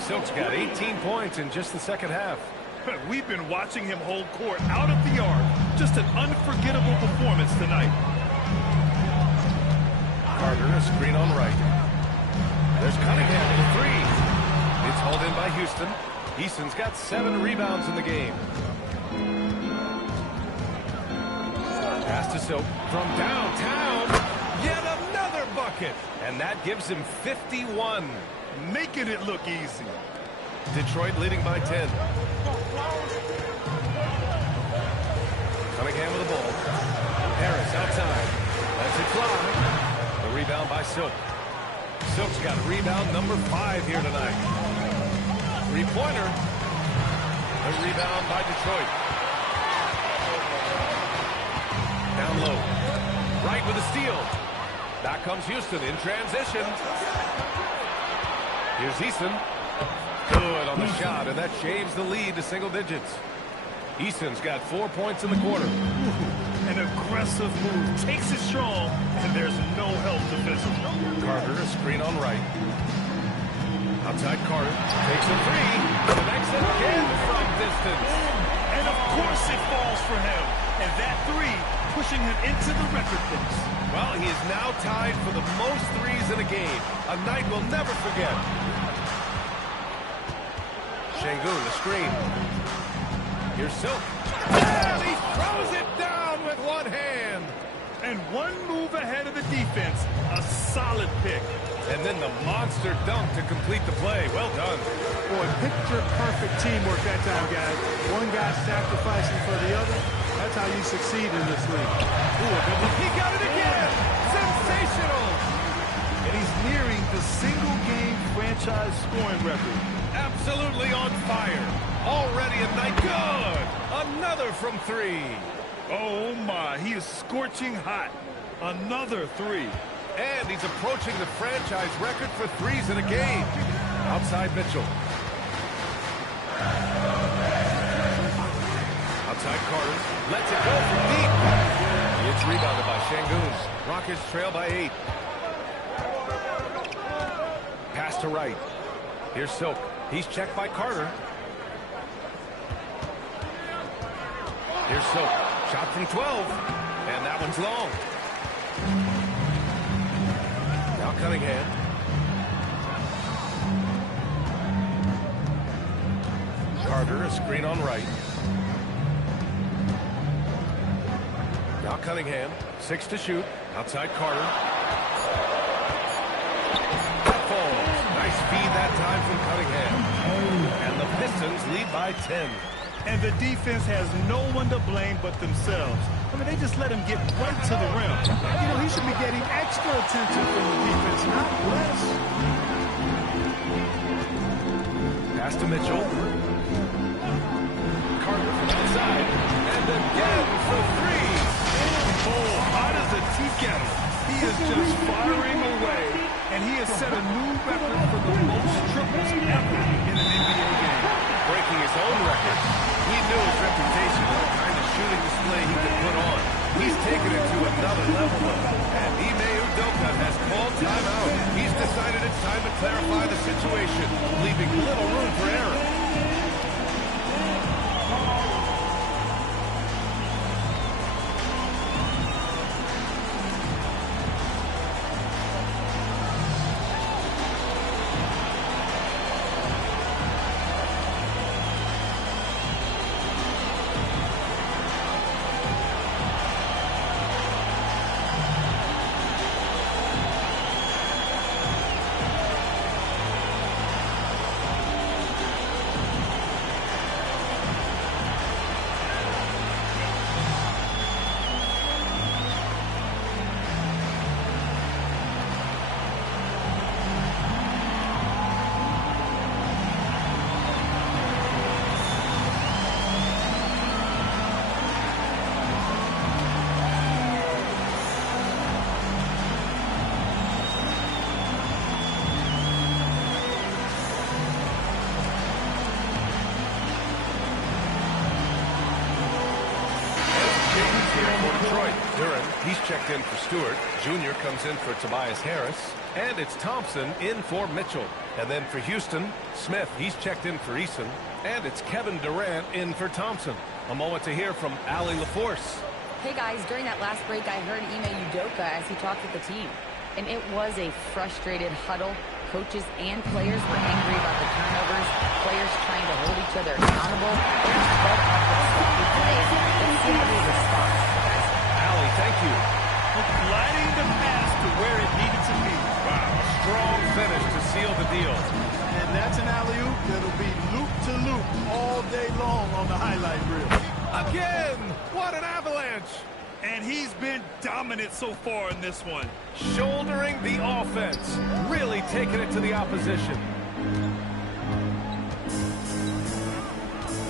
Silk's got 18 points in just the second half. We've been watching him hold court out of the arc. Just an unforgettable performance tonight. Carter, a screen on right. There's Cunningham with a 3. It's hauled in by Houston. Eason's got 7 rebounds in the game. Pass to Silk from downtown. Yet another bucket. And that gives him 51. Making it look easy. Detroit leading by 10. Cunningham with the ball. Harris outside. Lets it fly. The rebound by Silk. Silk's got rebound number 5 here tonight. 3-pointer. A rebound by Detroit. Down low. Right with a steal. Back comes Houston in transition. Here's Eason. Good on the shot, and that shaves the lead to single digits. Eason's got 4 points in the quarter. An aggressive move. Takes it strong, and there's no help defensively. Carter, a screen on right. Outside Carter. Takes a 3. Connects again from distance. And of course it falls for him. And that 3 pushing him into the record books. Well, he is now tied for the most 3s in a game. A night we'll never forget. Şengün, the screen. Here's Silk. And he throws it down with one hand. And one move ahead of the defense. A solid pick. And then the monster dunk to complete the play. Well done. Boy, picture-perfect teamwork that time, guys. One guy sacrificing for the other. That's how you succeed in this league. Ooh, a good look. He got it again. Sensational. And he's nearing the single-game franchise scoring record. Absolutely on fire. Already a night. Good. Another from 3. Oh, my. He is scorching hot. Another 3. And he's approaching the franchise record for 3s in a game. Outside Mitchell. Outside Carter. Lets it go from deep. It's rebounded by Şengün. Rockets trail by 8. Pass to right. Here's Silk. He's checked by Carter. Here's Silk. Shot from 12. And that one's long. Now Cunningham. Carter, a screen on right. Now Cunningham. 6 to shoot. Outside Carter. Falls. Nice feed that time from Cunningham. And the Pistons lead by 10. And the defense has no one to blame but themselves. I mean, they just let him get right to the rim. You know, he should be getting extra attention from the defense, not less. Pass to Mitchell. Carter from outside. And again for 3. Oh, hot as a tea kettle. He is just firing away. and he has set a new record for the most triples ever in an NBA game. Breaking his own record. He knew his reputation was the kind of shooting display he could put on. He's taken it to another level, though. And Ime Udoka has called timeout. He's decided it's time to clarify the situation, leaving little room for error. He's checked in for Stewart. Junior comes in for Tobias Harris. And it's Thompson in for Mitchell. And then for Houston, Smith. He's checked in for Eason. And it's Kevin Durant in for Thompson. A moment to hear from Allie LaForce. Hey guys, during that last break, I heard Ime Udoka as he talked with the team. And it was a frustrated huddle. Coaches and players were angry about the turnovers. Players trying to hold each other accountable. They're fed up with sloppy play. Let's see how they respond. Allie, thank you. Gliding the pass to where it needed to be. Wow, a strong finish to seal the deal. And that's an alley-oop that'll be loop-to-loop all day long on the highlight reel. Again! What an avalanche! And he's been dominant so far in this one. Shouldering the offense. Really taking it to the opposition.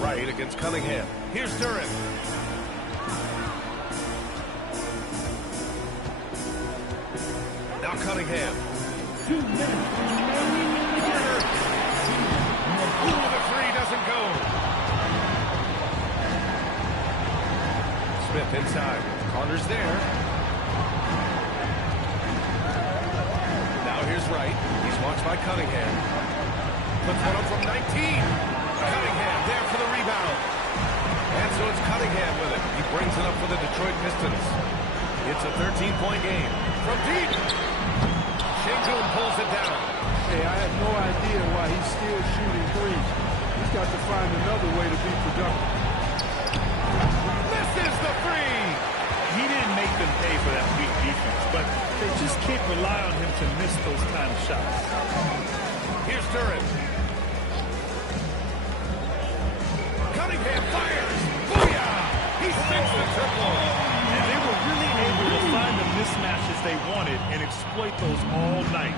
Right against Cunningham. Here's Durant. Now Cunningham. 2 minutes remaining in the game. Ooh, the three doesn't go. Smith inside. Carter's there. Now here's Wright. He's watched by Cunningham. Puts one up from 19. Cunningham there for the rebound. And so it's Cunningham with it. He brings it up for the Detroit Pistons. It's a 13-point game. From deep. Şengün pulls it down. Hey, I had no idea why he's still shooting threes. He's got to find another way to be productive. Misses the three. He didn't make them pay for that weak defense, but they just can't rely on him to miss those kind of shots. Here's Durant. Cunningham fires. Booyah! He sinks the triple. And they were really able to find the mismatches they wanted and exploit those all night.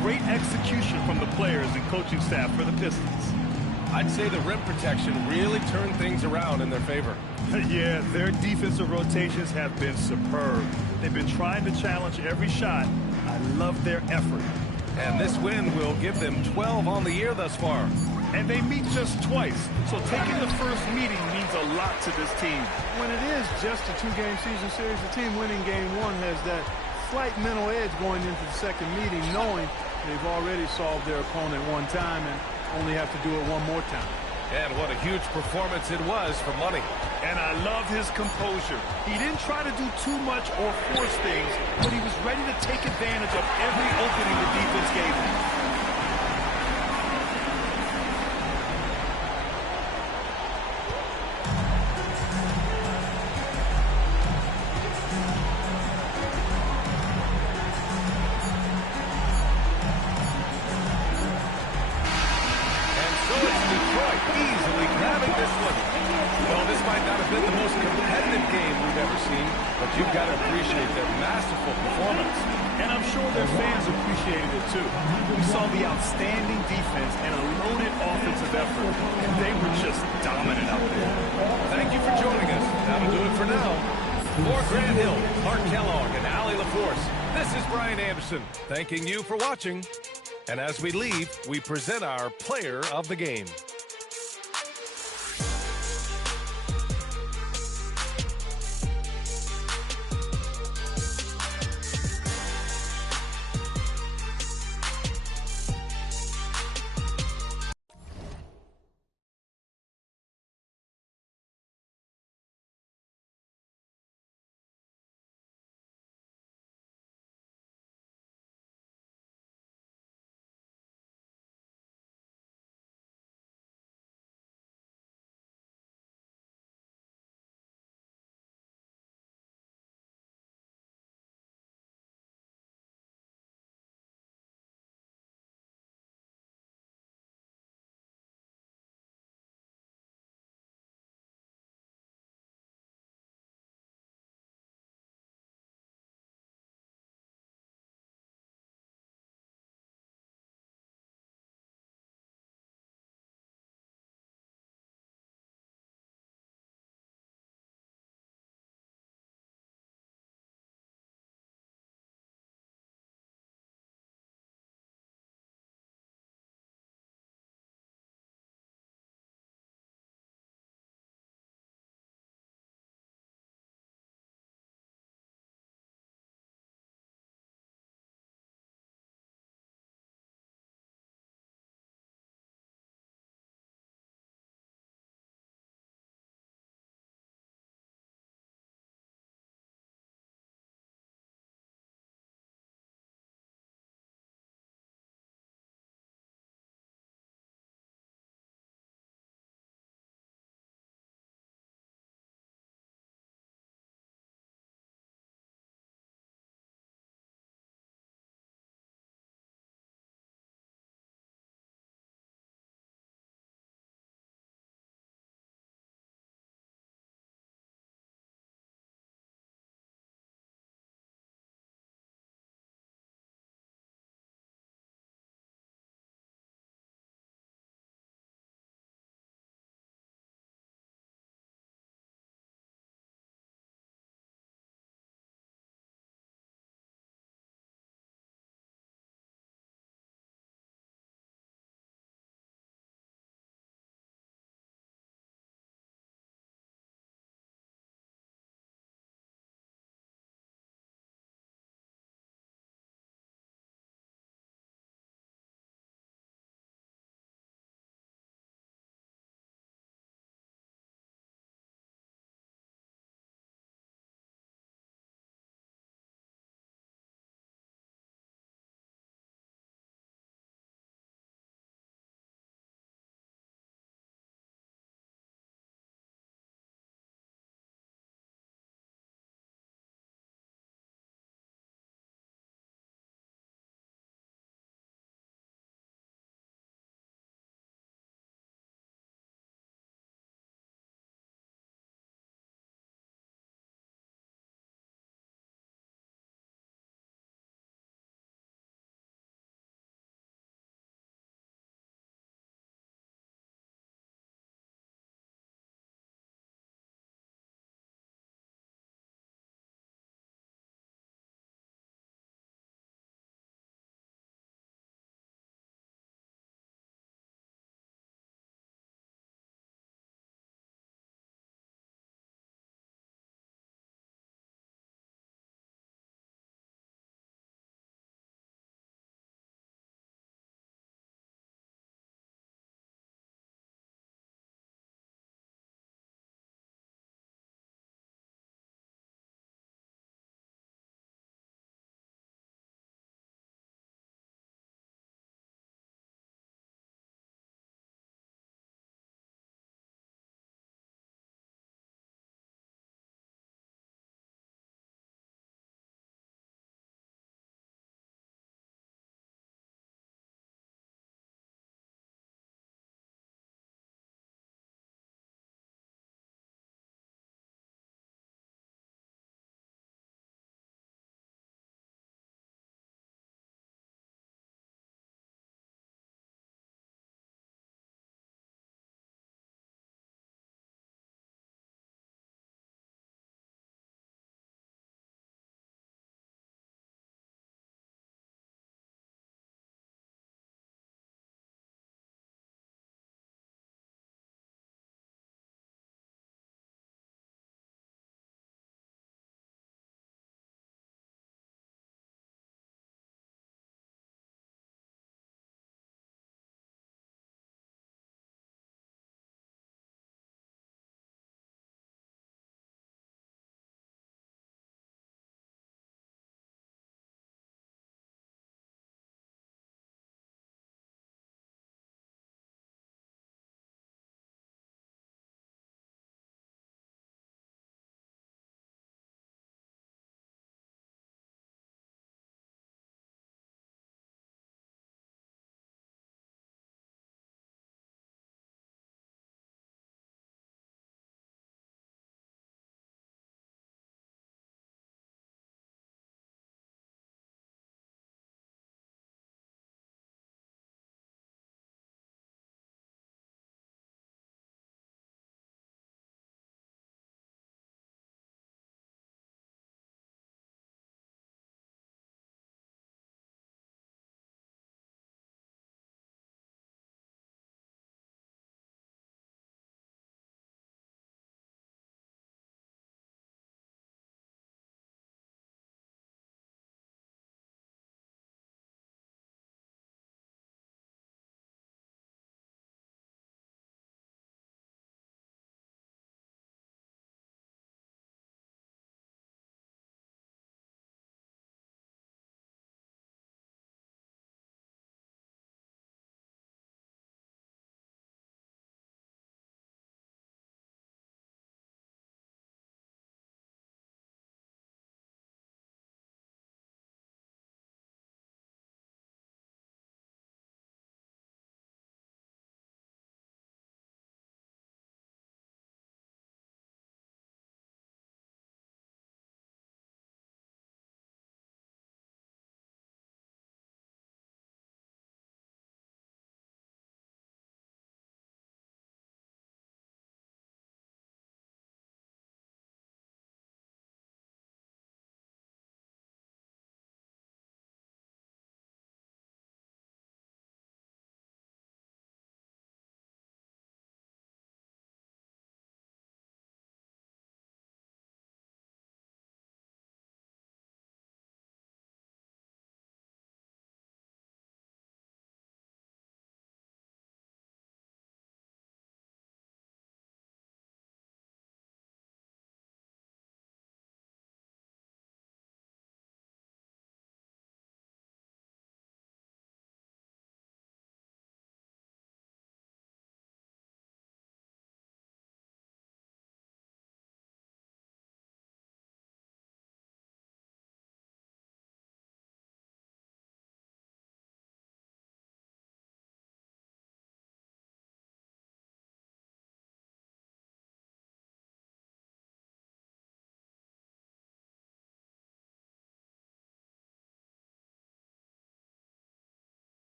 Great execution from the players and coaching staff for the Pistons. I'd say the rim protection really turned things around in their favor. Yeah, their defensive rotations have been superb. They've been trying to challenge every shot. I love their effort. And this win will give them 12 on the year thus far. And they meet just twice, so taking the first meeting means a lot to this team. When it is just a two-game season series, the team winning game one has that slight mental edge going into the second meeting, knowing they've already solved their opponent one time and only have to do it one more time. And what a huge performance it was for Money. And I love his composure. He didn't try to do too much or force things, but he was ready to take advantage of every opening the defense gave him. Easily grabbing this one. Well, this might not have been the most competitive game we've ever seen, but you've got to appreciate their masterful performance. And I'm sure their fans appreciated it too. We saw the outstanding defense and a loaded offensive effort, and they were just dominant out there. Thank you for joining us. That'll do it for now. For Grant Hill, Mark Kellogg, and Allie LaForce, this is Brian Anderson, thanking you for watching. And as we leave, we present our player of the game.